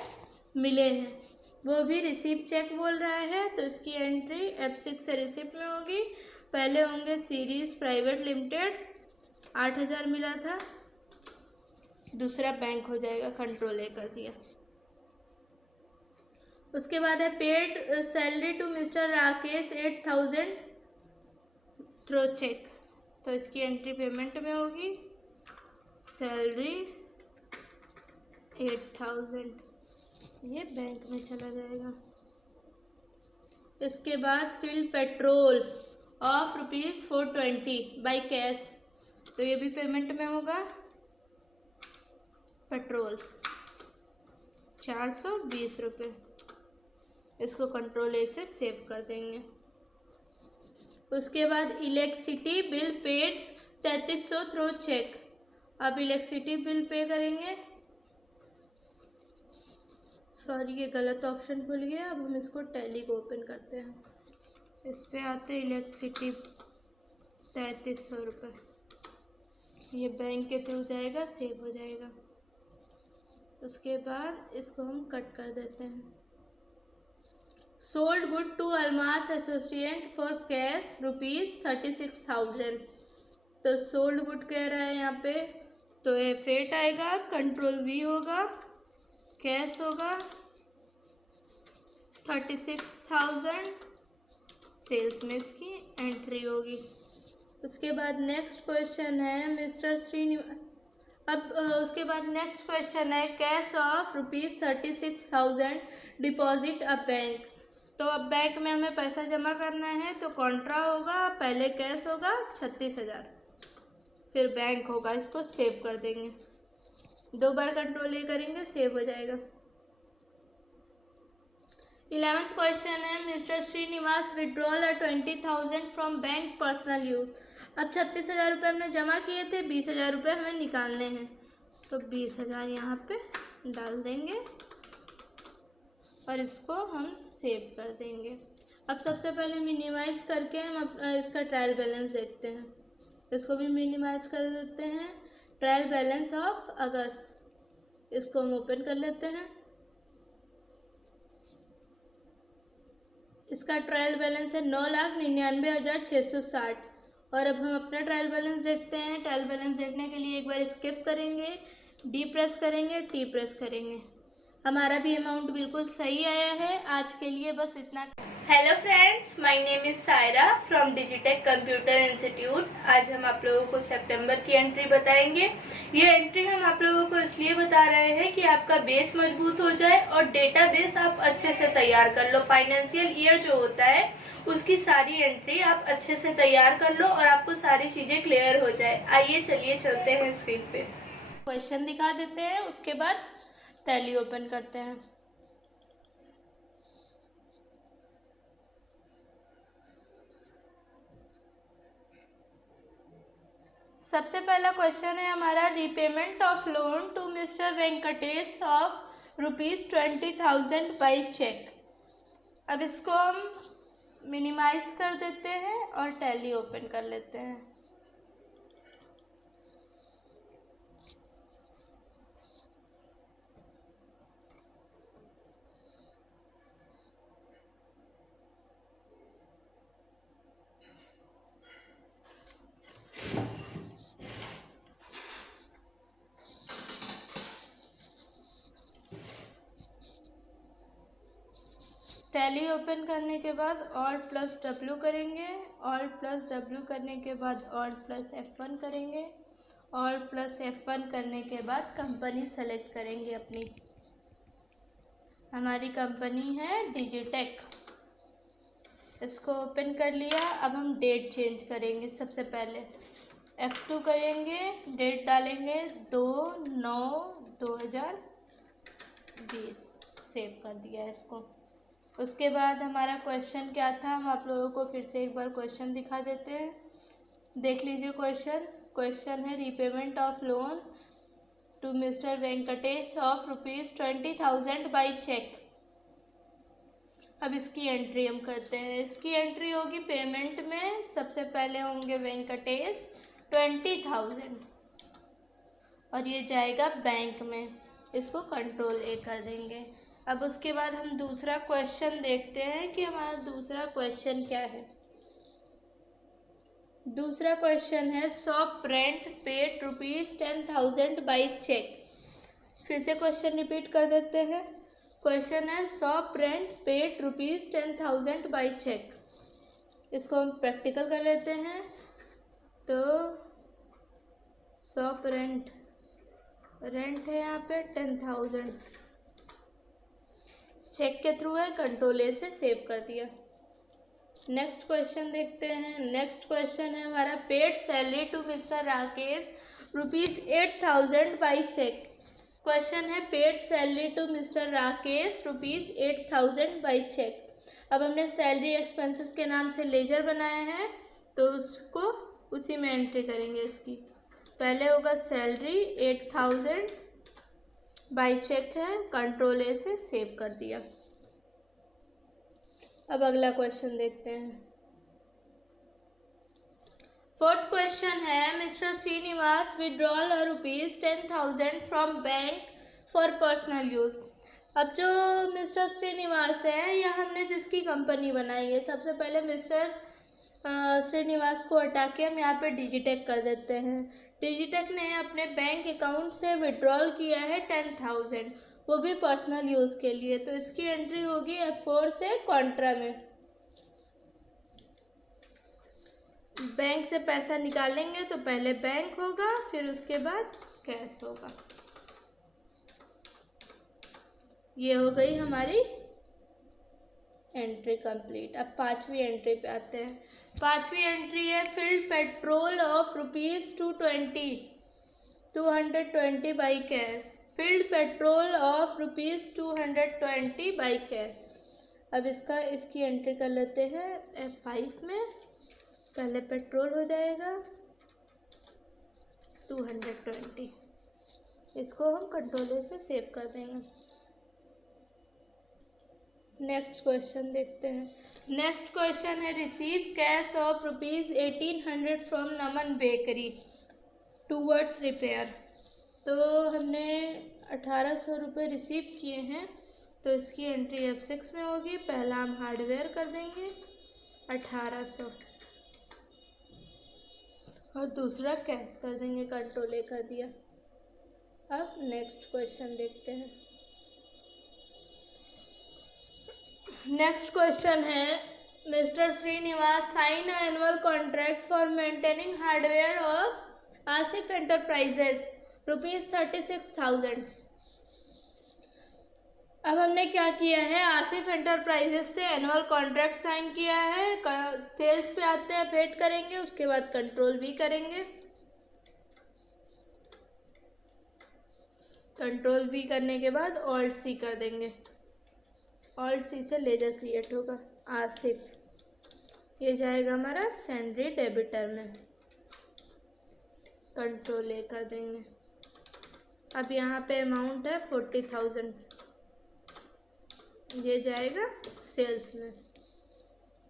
मिले हैं, वो भी रिसीव चेक बोल रहा है, तो इसकी एंट्री F6 से रिसिप्ट में होगी। पहले होंगे सीरीज प्राइवेट लिमिटेड 8,000 मिला था, दूसरा बैंक हो जाएगा, कंट्रोल ए कर दिया। उसके बाद है paid salary to mister Rakesh 8,000 through cheque, तो इसकी एंट्री पेमेंट में होगी। सैलरी 8,000 ये बैंक में चला जाएगा। इसके बाद fill petrol of ₹420 by cash, तो ये भी पेमेंट में होगा। पेट्रोल 420 रुपये, इसको कंट्रोल ए से सेव कर देंगे। उसके बाद electricity bill paid 3,300 through cheque. अब इलेक्ट्रिसिटी बिल पे करेंगे। सॉरी ये गलत ऑप्शन खुल गया। अब हम इसको टैली को ओपन करते हैं। इस पे आते इलेक्ट्रिसिटी 3,300 रुपये, ये बैंक के थ्रू जाएगा, सेव हो जाएगा। उसके बाद इसको हम कट कर देते हैं। Sold good to Almas associate for cash ₹36,000, तो सोल्ड गुड कह रहा है यहाँ पे, तो F8 आएगा, कंट्रोल V होगा, कैश होगा 36,000, सेल्स में इसकी एंट्री होगी। उसके बाद नेक्स्ट क्वेश्चन है मिस्टर श्रीनिवास। अब उसके बाद नेक्स्ट क्वेश्चन है cash of ₹36,000 deposit a bank. तो अब बैंक में हमें पैसा जमा करना है, तो कॉन्ट्रा होगा, पहले कैश होगा 36,000, फिर बैंक होगा, इसको सेव कर देंगे। 2 बार कंट्रोल ए करेंगे, सेव हो जाएगा। 11th क्वेश्चन है mister Srinivas withdrawal 20,000 from bank personal use. अब 36,000 रुपये हमने जमा किए थे, 20,000 रुपये हमें निकालने हैं, तो 20,000 यहाँ पे डाल देंगे और इसको हम सेव कर देंगे। अब सबसे पहले मिनिमाइज करके हम इसका ट्रायल बैलेंस देखते हैं। इसको भी मिनिमाइज कर देते हैं। ट्रायल बैलेंस ऑफ अगस्त, इसको हम ओपन कर लेते हैं। इसका ट्रायल बैलेंस है 9,99,660। और अब हम अपना ट्रायल बैलेंस देखते हैं। ट्रायल बैलेंस देखने के लिए एक बार स्किप करेंगे, डी प्रेस करेंगे, टी प्रेस करेंगे। हमारा भी अमाउंट बिल्कुल सही आया है। आज के लिए बस इतना। Hello friends, my name is Saira from Digitek computer institute. आज हम आप लोगों को सितंबर की एंट्री बताएंगे। ये एंट्री हम आप लोगों को इसलिए बता रहे हैं कि आपका बेस मजबूत हो जाए और डेटाबेस आप अच्छे से तैयार कर लो। फाइनेंशियल ईयर जो होता है उसकी सारी एंट्री आप अच्छे से तैयार कर लो और आपको सारी चीजें क्लियर हो जाए। आइए चलिए चलते हैं स्क्रीन पे, क्वेश्चन दिखा देते हैं, उसके बाद टैली ओपन करते हैं। सबसे पहला क्वेश्चन है हमारा, repayment of loan to mister Venkatesh of ₹20,000 by cheque. अब इसको हम मिनिमाइज कर देते हैं और टैली ओपन कर लेते हैं। टैली ओपन करने के बाद Alt+W करेंगे, Alt+W करने के बाद Alt+F1 करेंगे, Alt+F1 करने के बाद कंपनी सेलेक्ट करेंगे अपनी। हमारी कंपनी है डिजिटेक। इसको ओपन कर लिया। अब हम डेट चेंज करेंगे। सबसे पहले F2 करेंगे, डेट डालेंगे 2/9/2020। सेव कर दिया इसको। उसके बाद हमारा क्वेश्चन क्या था, हम आप लोगों को फिर से एक बार क्वेश्चन दिखा देते हैं। देख लीजिए क्वेश्चन है, repayment of loan to mister Venkatesh of ₹20,000 by cheque. अब इसकी एंट्री हम करते हैं। इसकी एंट्री होगी पेमेंट में, सबसे पहले होंगे वेंकटेश 20,000 और ये जाएगा बैंक में। इसको Ctrl+A कर देंगे। अब उसके बाद हम दूसरा क्वेश्चन देखते हैं कि हमारा दूसरा क्वेश्चन क्या है। दूसरा क्वेश्चन है, shop rent paid ₹10,000 by cheque. फिर से क्वेश्चन रिपीट कर देते हैं। क्वेश्चन है, shop rent paid ₹10,000 by cheque. इसको हम प्रैक्टिकल कर लेते हैं। तो शॉप रेंट है यहाँ पे 10,000, चेक के थ्रू है, Ctrl+A से सेव कर दिया। नेक्स्ट क्वेश्चन देखते हैं। नेक्स्ट क्वेश्चन है हमारा, paid salary to mister Rakesh ₹8,000 by cheque. Question है, paid salary to mister Rakesh ₹8,000 by cheque. अब हमने सैलरी एक्सपेंसेस के नाम से लेजर बनाया है तो उसको उसी में एंट्री करेंगे। इसकी पहले होगा सैलरी 8,000 बाई चेक है, Ctrl+A से सेव कर दिया। अब अगला क्वेश्चन देखते हैं। फोर्थ क्वेश्चन है, mister Srinivas withdrawal ₹10,000 from bank for personal use. अब जो मिस्टर श्रीनिवास है, यह हमने जिसकी कंपनी बनाई है, सबसे पहले मिस्टर श्रीनिवास को हटा के हम यहाँ पे डिजिटेक कर देते हैं। डिजिटेक ने अपने बैंक अकाउंट से विड्रॉल किया है 10,000, वो भी पर्सनल यूज के लिए। तो इसकी एंट्री होगी F4 से कॉन्ट्रा में। बैंक से पैसा निकालेंगे तो पहले बैंक होगा, फिर उसके बाद कैश होगा। ये हो गई हमारी एंट्री कंप्लीट। अब पांचवी एंट्री पे आते हैं। पांचवी एंट्री है, field petrol of ₹220 by cash. Field petrol of ₹220 by cash. अब इसकी एंट्री कर लेते हैं F5 में। पहले पेट्रोल हो जाएगा 220, इसको हम Ctrl+A से सेव कर देंगे। नेक्स्ट क्वेश्चन देखते हैं। नेक्स्ट क्वेश्चन है, receive cash of ₹1,800 from Naman bakery towards repair. तो हमने 1,800 रुपये रिसीव किए हैं तो इसकी एंट्री F6 में होगी। पहला हम हार्डवेयर कर देंगे 1800 और दूसरा कैश कर देंगे, कंट्रोल ए कर दिया। अब नेक्स्ट क्वेश्चन देखते हैं। नेक्स्ट क्वेश्चन है mister Srinivas sign annual contract for maintaining hardware of Asif enterprises ₹36,000। अब हमने क्या किया है, आसिफ एंटरप्राइजेज से एनुअल कॉन्ट्रैक्ट साइन किया है। सेल्स पे आते हैं, वेट करेंगे, उसके बाद कंट्रोल भी करेंगे। कंट्रोल भी करने के बाद ऑल्ट सी कर देंगे। ऑल्ट सी से लेजर क्रिएट होगा आसिफ, ये जाएगा हमारा सैंड्री डेबिटर में। कंट्रोल ए कर देंगे। अब यहाँ पे अमाउंट है 40,000, ये जाएगा सेल्स में।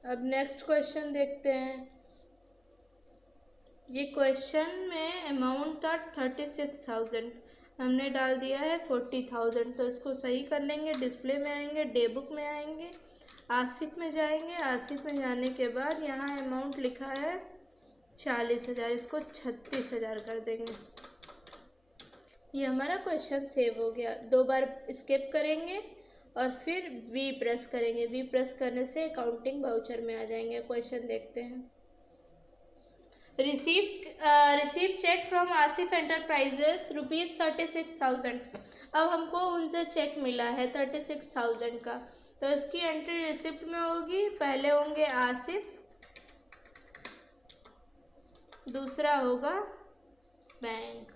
अब नेक्स्ट क्वेश्चन देखते हैं। ये क्वेश्चन में अमाउंट था 36,000, हमने डाल दिया है 40,000, तो इसको सही कर लेंगे। डिस्प्ले में आएंगे, डे बुक में आएंगे, आसिफ में जाएंगे। आसिफ में जाने के बाद यहाँ अमाउंट लिखा है 40,000, इसको 36,000 कर देंगे। ये हमारा क्वेश्चन सेव हो गया। 2 बार स्किप करेंगे और फिर वी प्रेस करेंगे। वी प्रेस करने से अकाउंटिंग वाउचर में आ जाएंगे। क्वेश्चन देखते हैं। Receive cheque from Asif enterprises ₹36,000। अब हमको उनसे चेक मिला है 36,000 का, तो इसकी एंट्री रिसिप्ट में होगी। पहले होंगे आसिफ, दूसरा होगा बैंक।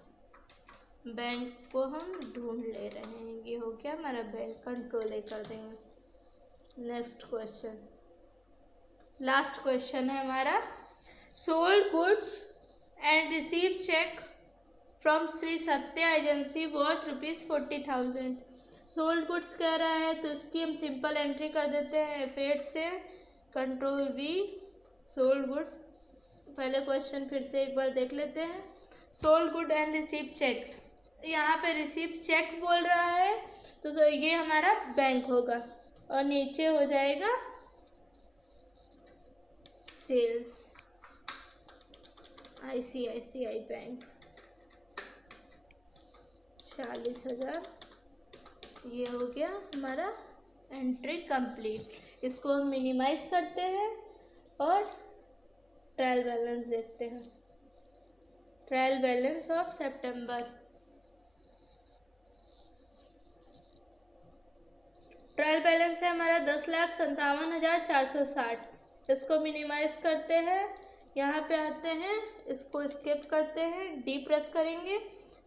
बैंक को हम ढूंढ ले रहे हैं, ये हो गया हमारा बैंक। कंट्रोल ए कर देंगे। नेक्स्ट क्वेश्चन, लास्ट क्वेश्चन है हमारा। Sold goods and receive cheque from Shri Satya agency worth ₹40,000। Sold goods कह रहा है, तो इसकी हम सिंपल एंट्री कर देते हैं F8 से। Control V, sold good. पहले क्वेश्चन फिर से एक बार देख लेते हैं। Sold good and receive cheque, यहाँ पे रिसीव चेक बोल रहा है, तो ये हमारा बैंक होगा और नीचे हो जाएगा सेल्स, ICICI बैंक 40,000। ये हो गया हमारा एंट्री कंप्लीट। इसको हम मिनिमाइज करते हैं और ट्रायल बैलेंस देखते हैं। Trial balance of September, trial balance है हमारा 10,57,460। इसको मिनिमाइज करते हैं, यहाँ पे आते हैं, इसको स्किप करते हैं, डी प्रेस करेंगे,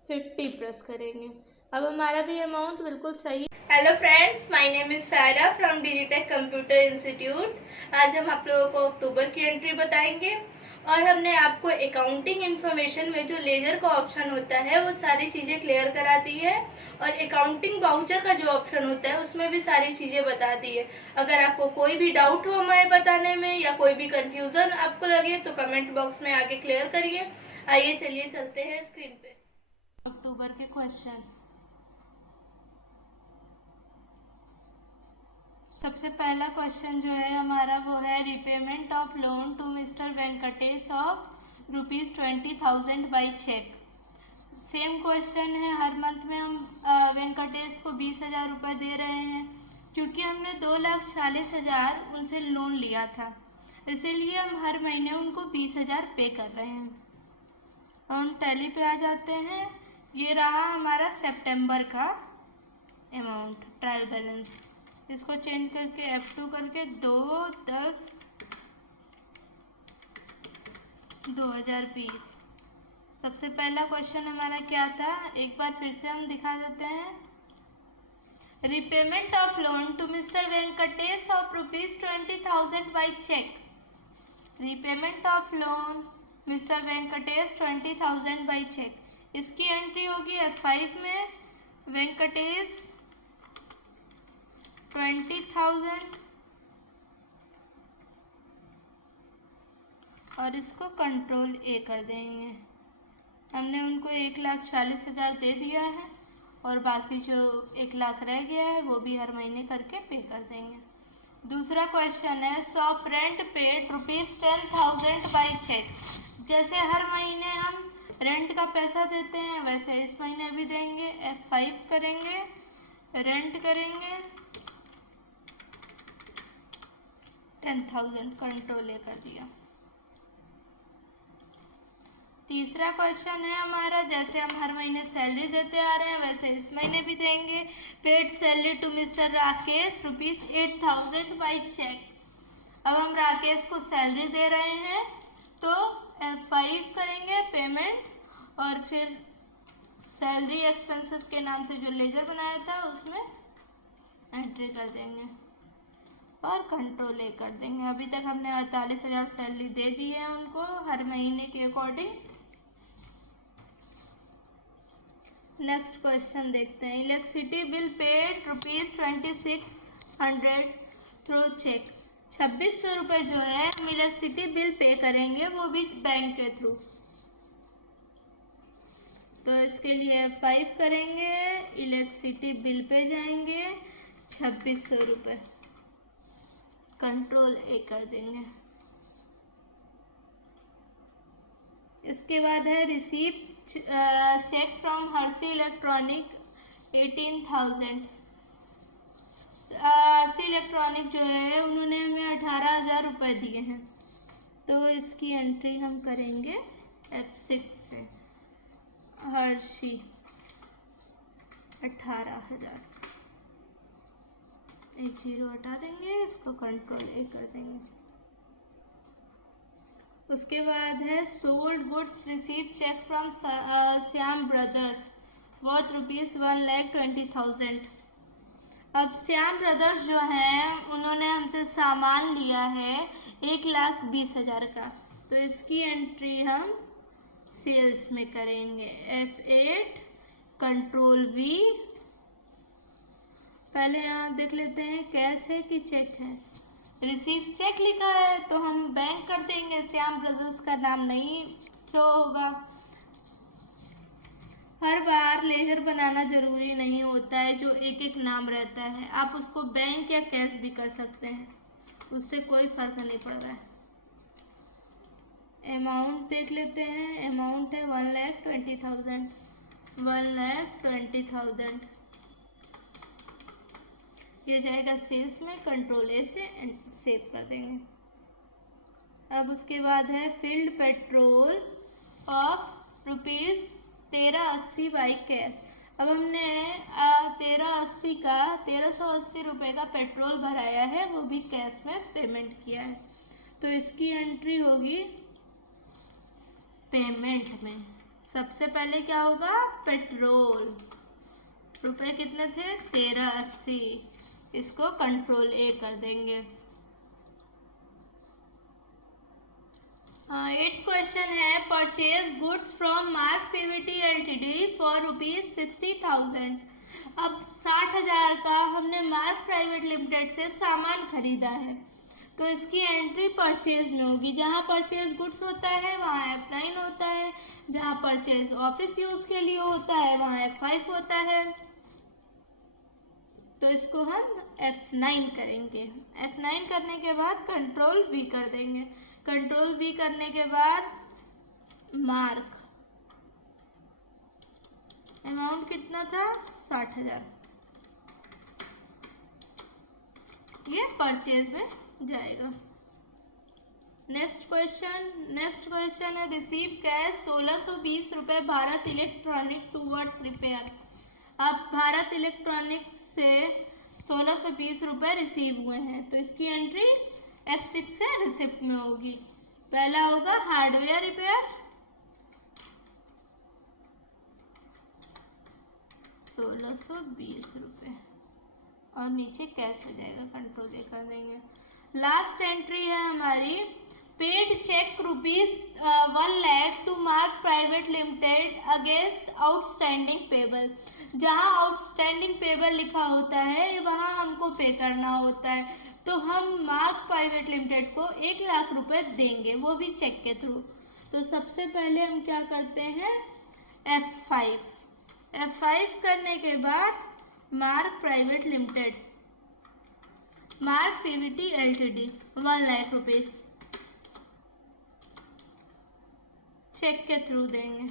फिर टी प्रेस करेंगे। अब हमारा भी अमाउंट बिल्कुल सही। Hello friends, my name is Saira from Digitek computer institute. आज हम आप लोगों को अक्टूबर की एंट्री बताएंगे और हमने आपको अकाउंटिंग इन्फॉर्मेशन में जो लेजर का ऑप्शन होता है वो सारी चीजें क्लियर करा दी है और अकाउंटिंग वाउचर का जो ऑप्शन होता है उसमें भी सारी चीजें बता दी है। अगर आपको कोई भी डाउट हो हमें बताने में या कोई भी कंफ्यूजन आपको लगे तो कमेंट बॉक्स में आके क्लियर करिए। आइए चलिए चलते हैं स्क्रीन पे अक्टूबर के क्वेश्चन। सबसे पहला क्वेश्चन जो है हमारा वो है repayment of loan to mister Venkatesh of ₹20,000 by cheque. Same question है, हर मंथ में हम वेंकटेश को 20,000 रुपये दे रहे हैं क्योंकि हमने 2,40,000 उनसे लोन लिया था, इसीलिए हम हर महीने उनको 20,000 पे कर रहे हैं। हम टैली पे आ जाते हैं। ये रहा हमारा सितंबर का अमाउंट, ट्रायल बैलेंस। इसको चेंज करके F2 करके 2/10/2020। सबसे पहला क्वेश्चन हमारा क्या था, एक बार फिर से हम दिखा देते हैं। Repayment of loan to mister Venkatesh of ₹20,000 by cheque. Repayment of loan mister Venkatesh 20,000 by cheque. इसकी एंट्री होगी F5 में, वेंकटेश 20,000 और इसको कंट्रोल ए कर देंगे। हमने उनको 1,40,000 दे दिया है और बाकी जो 1 लाख रह गया है वो भी हर महीने करके पे कर देंगे। दूसरा क्वेश्चन है shop rent paid ₹10,000 by cheque. जैसे हर महीने हम रेंट का पैसा देते हैं वैसे इस महीने भी देंगे। F5 करेंगे, रेंट करेंगे 10,000, कंट्रोल ए कर दिया। तीसरा क्वेश्चन है हमारा जैसे हम हर महीने सैलरी देते आ रहे हैं वैसे इस महीने भी देंगे। Paid salary to mister Rakesh ₹8,000 by cheque. अब हम राकेश को सैलरी दे रहे हैं तो F5 करेंगे पेमेंट और फिर सैलरी एक्सपेंसेस के नाम से जो लेजर बनाया था उसमें एंट्री कर देंगे और कंट्रोल ए कर देंगे। अभी तक हमने 48,000 सैलरी दे दी है उनको हर महीने के अकॉर्डिंग। नेक्स्ट क्वेश्चन देखते हैं। Electricity bill paid ₹2600 through cheque. 2600 रुपये जो है हम इलेक्ट्रिसिटी बिल पे करेंगे वो भी बैंक के थ्रू। तो इसके लिए F5 करेंगे, इलेक्ट्रिसिटी बिल पे जाएंगे 2600 रुपये, कंट्रोल ए कर देंगे। इसके बाद है receive cheque from Harshi electronic 18,000। Harshi electronic जो है उन्होंने हमें 18,000 रुपये दिए हैं तो इसकी एंट्री हम करेंगे F6 से। हर्षी 18,000, एक 0 हटा देंगे, इसको कंट्रोल ए कर देंगे। उसके बाद है sold goods receive cheque from Shyam brothers worth ₹1,20,000। अब श्याम ब्रदर्स जो हैं उन्होंने हमसे सामान लिया है 1,20,000 का तो इसकी एंट्री हम सेल्स में करेंगे। F8 control V। पहले यहाँ देख लेते हैं कैश है कि चेक है। रिसीव चेक लिखा है तो हम बैंक कर देंगे, श्याम ब्रदर्स का नाम नहीं शो होगा। हर बार लेजर बनाना जरूरी नहीं होता है, जो एक एक नाम रहता है आप उसको बैंक या कैश भी कर सकते हैं, उससे कोई फर्क नहीं पड़ रहा है। अमाउंट देख लेते हैं, अमाउंट है 1,20,000, 1,20,000 ये जाएगा सेल्स में, कंट्रोल ए से सेव कर देंगे। अब उसके बाद है field petrol of ₹1380 by cash. अब हमने 1380 का 1380 रुपये का पेट्रोल भराया है वो भी कैश में पेमेंट किया है तो इसकी एंट्री होगी पेमेंट में। सबसे पहले क्या होगा, पेट्रोल रुपए कितने थे 1380, इसको कंट्रोल ए कर देंगे। 8th क्वेश्चन है purchase goods from mark PVT LTD for ₹60,000। अब 60,000 का हमने मार्क प्राइवेट लिमिटेड से सामान खरीदा है तो इसकी एंट्री परचेज में होगी। जहां परचेज गुड्स होता है वहां F9 होता है, जहां परचेज ऑफिस यूज के लिए होता है वहां F5 होता है तो इसको हम F9 करेंगे। F9 करने के बाद कंट्रोल V कर देंगे। कंट्रोल V करने के बाद मार्क, अमाउंट कितना था 60,000, ये परचेज में जाएगा। नेक्स्ट क्वेश्चन है रिसीव कैश 1620 रुपये भारत इलेक्ट्रॉनिक टूवर्ड्स रिपेयर। अब भारत इलेक्ट्रॉनिक्स से 1620 रुपये रिसीव हुए हैं तो इसकी एंट्री F6 से रिसिप्ट में होगी। पहला होगा हार्डवेयर रिपेयर 1620 रुपये और नीचे कैश हो जाएगा, कंट्रोल ए कर देंगे। लास्ट एंट्री है हमारी paid cheque ₹1,00,000 to Mark private limited against outstanding payable. जहां आउटस्टैंडिंग पेबल लिखा होता है वहां हमको पे करना होता है तो हम मार्क प्राइवेट लिमिटेड को 1,00,000 रुपए देंगे, वो भी चेक के थ्रू। तो सबसे पहले हम क्या करते हैं F5 F5 करने के बाद Mark private limited, Mark PVT LTD 1 lakh rupees cheque के थ्रू देंगे।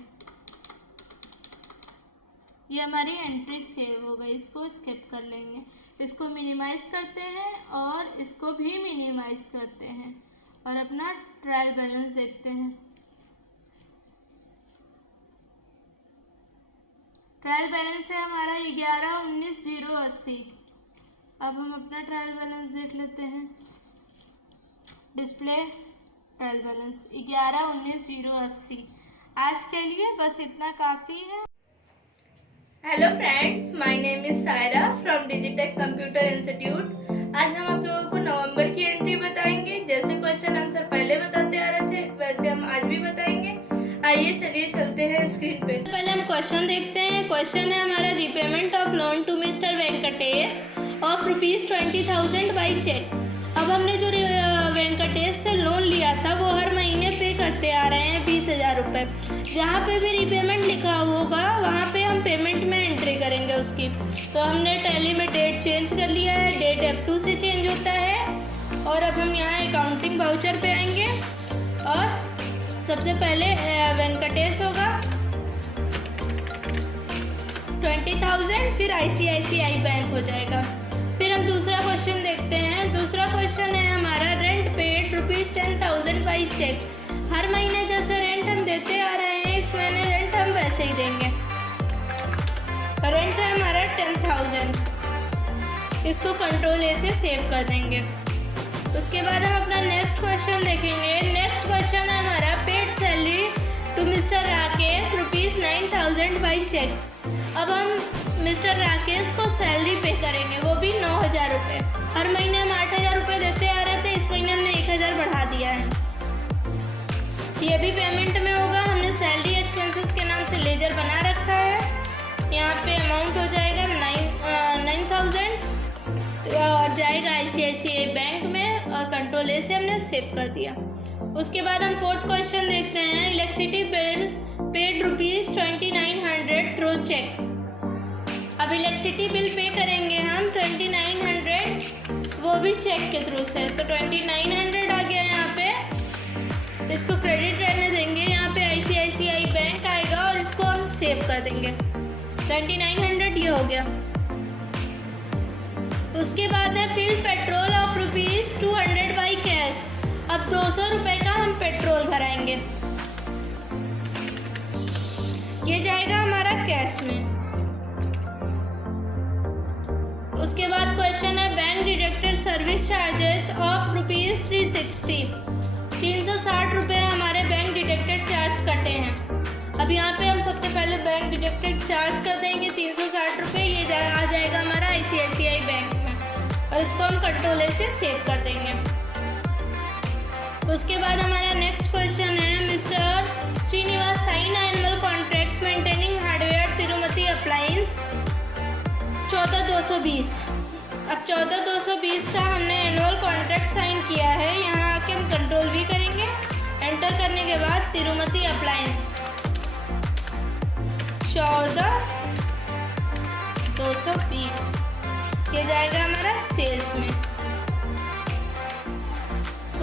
ये हमारी एंट्री सेव हो गई, इसको स्किप कर लेंगे। इसको मिनिमाइज करते हैं और इसको भी मिनिमाइज करते हैं और अपना ट्रायल बैलेंस देखते हैं। ट्रायल बैलेंस है हमारा 11,19,080। अब हम अपना ट्रायल बैलेंस देख लेते हैं। Display trial balance 11,19,080। आज के लिए बस इतना काफ़ी है। Hello friends, my name is Saira from Digitek computer institute. आज हम आप लोगों को नवंबर की एंट्री बताएंगे। जैसे क्वेश्चन आंसर पहले बताते आ रहे थे वैसे हम आज भी बताएंगे। आइए चलिए चलते हैं स्क्रीन पे। पहले हम क्वेश्चन देखते हैं। क्वेश्चन है हमारा repayment of loan to mister Venkatesh of ₹20,000 by cheque. अब हमने जो वेंकटेश से लोन लिया था वो हर महीने पे करते आ रहे हैं 20,000 रुपये। जहाँ पे भी रीपेमेंट लिखा होगा वहाँ पे हम पेमेंट में एंट्री करेंगे उसकी। तो हमने टैली में डेट चेंज कर लिया है, डेट F2 से चेंज होता है। और अब हम यहाँ अकाउंटिंग वाउचर पे आएंगे और सबसे पहले वेंकटेश होगा 20,000, फिर ICICI बैंक हो जाएगा। फिर हम दूसरा क्वेश्चन देखते हैं। दूसरा क्वेश्चन है हमारा रेंट पेड ₹10,000 बाई चेक। हर महीने जैसे रेंट हम देते आ रहे हैं इस महीने रेंट हम वैसे ही देंगे। रेंट है हमारा 10,000, इसको कंट्रोल A से सेव कर देंगे। उसके बाद हम अपना नेक्स्ट क्वेश्चन देखेंगे। नेक्स्ट क्वेश्चन है हमारा paid salary to mister Rakesh ₹9,000 by cheque. अब हम मिस्टर राकेश को सैलरी पे करेंगे, वो भी 9,000 रुपये। हर महीने हम 8,000 रुपये देते आ रहे थे, इस महीने हमने 1,000 बढ़ा दिया है। ये भी पेमेंट में होगा। हमने सैलरी एक्सपेंसेस के नाम से लेजर बना रखा है। यहाँ पे अमाउंट हो जाएगा 9,000 और जाएगा ICICI बैंक में और कंट्रोल A से हमने सेव कर दिया। उसके बाद हम फोर्थ क्वेश्चन देखते हैं। Electricity bill paid ₹2,900 through cheque. अब इलेक्ट्रिसिटी बिल पे करेंगे हम 2,900, वो भी चेक के थ्रू से। तो 2,900 आ गया यहाँ पे, इसको क्रेडिट रहने देंगे। यहाँ पे ICICI बैंक आएगा और इसको हम सेव कर देंगे। 2,900 ये हो गया। उसके बाद है fill petrol of ₹200 by cash. अब 200 रुपये का हम पेट्रोल भराएंगे, ये जाएगा हमारा कैश में। उसके बाद क्वेश्चन है bank deducted service charges of ₹360। 360 रुपये हमारे बैंक डिडक्टेड चार्ज कटे हैं। अब यहाँ पे हम सबसे पहले बैंक डिडक्टेड चार्ज कर देंगे 360 रुपये। ये आ जाएगा हमारा ICICI बैंक में और इसको हम कंट्रोल A से सेव कर देंगे। उसके बाद हमारा नेक्स्ट क्वेश्चन है mister Srinivas sign annual contract maintaining hardware Tirumati appliance 14,220। अब 14,220 का हमने एनुअल कॉन्ट्रैक्ट साइन किया है। यहाँ आके हम कंट्रोल V करेंगे। एंटर करने के बाद तिरुमती अप्लायंस 14,220 ये जाएगा हमारा सेल्स में।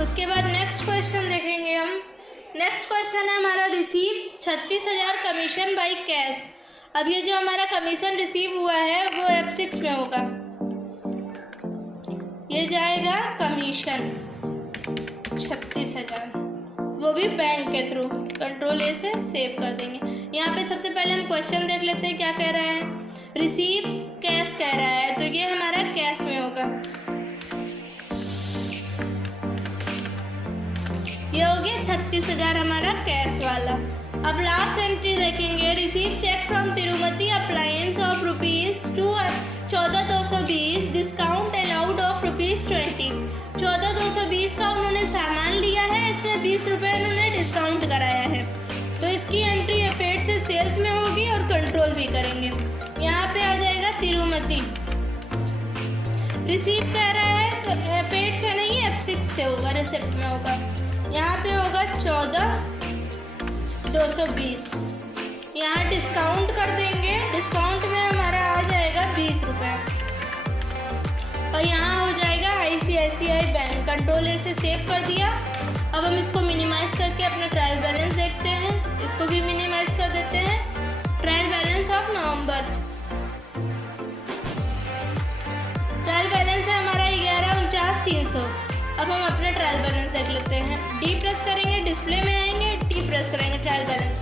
उसके बाद नेक्स्ट क्वेश्चन देखेंगे हम। नेक्स्ट क्वेश्चन है हमारा रिसीव 36,000 कमीशन बाई कैश। अब ये जो हमारा कमीशन रिसीव हुआ है वो F6 में होगा, ये जाएगा कमीशन 36,000, वो भी बैंक के थ्रू। कंट्रोल A से सेव कर देंगे। यहाँ पे सबसे पहले हम क्वेश्चन देख लेते हैं क्या कह रहा है। रिसीव कैश कह रहा है तो ये हमारा कैश में होगा। ये हो गया 36,000 हमारा कैश वाला। अब लास्ट एंट्री देखेंगे। Receive cheque from Tirumati appliance of ₹14,220 discount allowed of ₹20। 14,220 का उन्होंने सामान लिया है, इसमें 20 रुपये उन्होंने डिस्काउंट कराया है। तो इसकी एंट्री एफेड से सेल्स में होगी और कंट्रोल भी करेंगे। यहाँ पे आ जाएगा तिरुमती। रिसीव कह रहा है तो एफेड से नहीं F6 से होगा, रिसिप्ट में होगा। यहाँ पे होगा 14,220। यहाँ डिस्काउंट कर देंगे। डिस्काउंट में हमारा आ जाएगा 20 रुपये। और यहाँ हो जाएगा ICICI बैंक। कंट्रोल A से सेव कर दिया। अब हम इसको मिनिमाइज़ करके अपना ट्रायल बैलेंस देखते हैं। इसको भी मिनिमाइज़ कर देते हैं। Trial balance of November, trial balance है हमारा 1149,300। अब हम अपना ट्रायल बैलेंस देख लेते हैं। डी प्रेस करेंगे, डिस्प्ले में आएंगे, टी प्रेस करेंगे, ट्रायल बैलेंस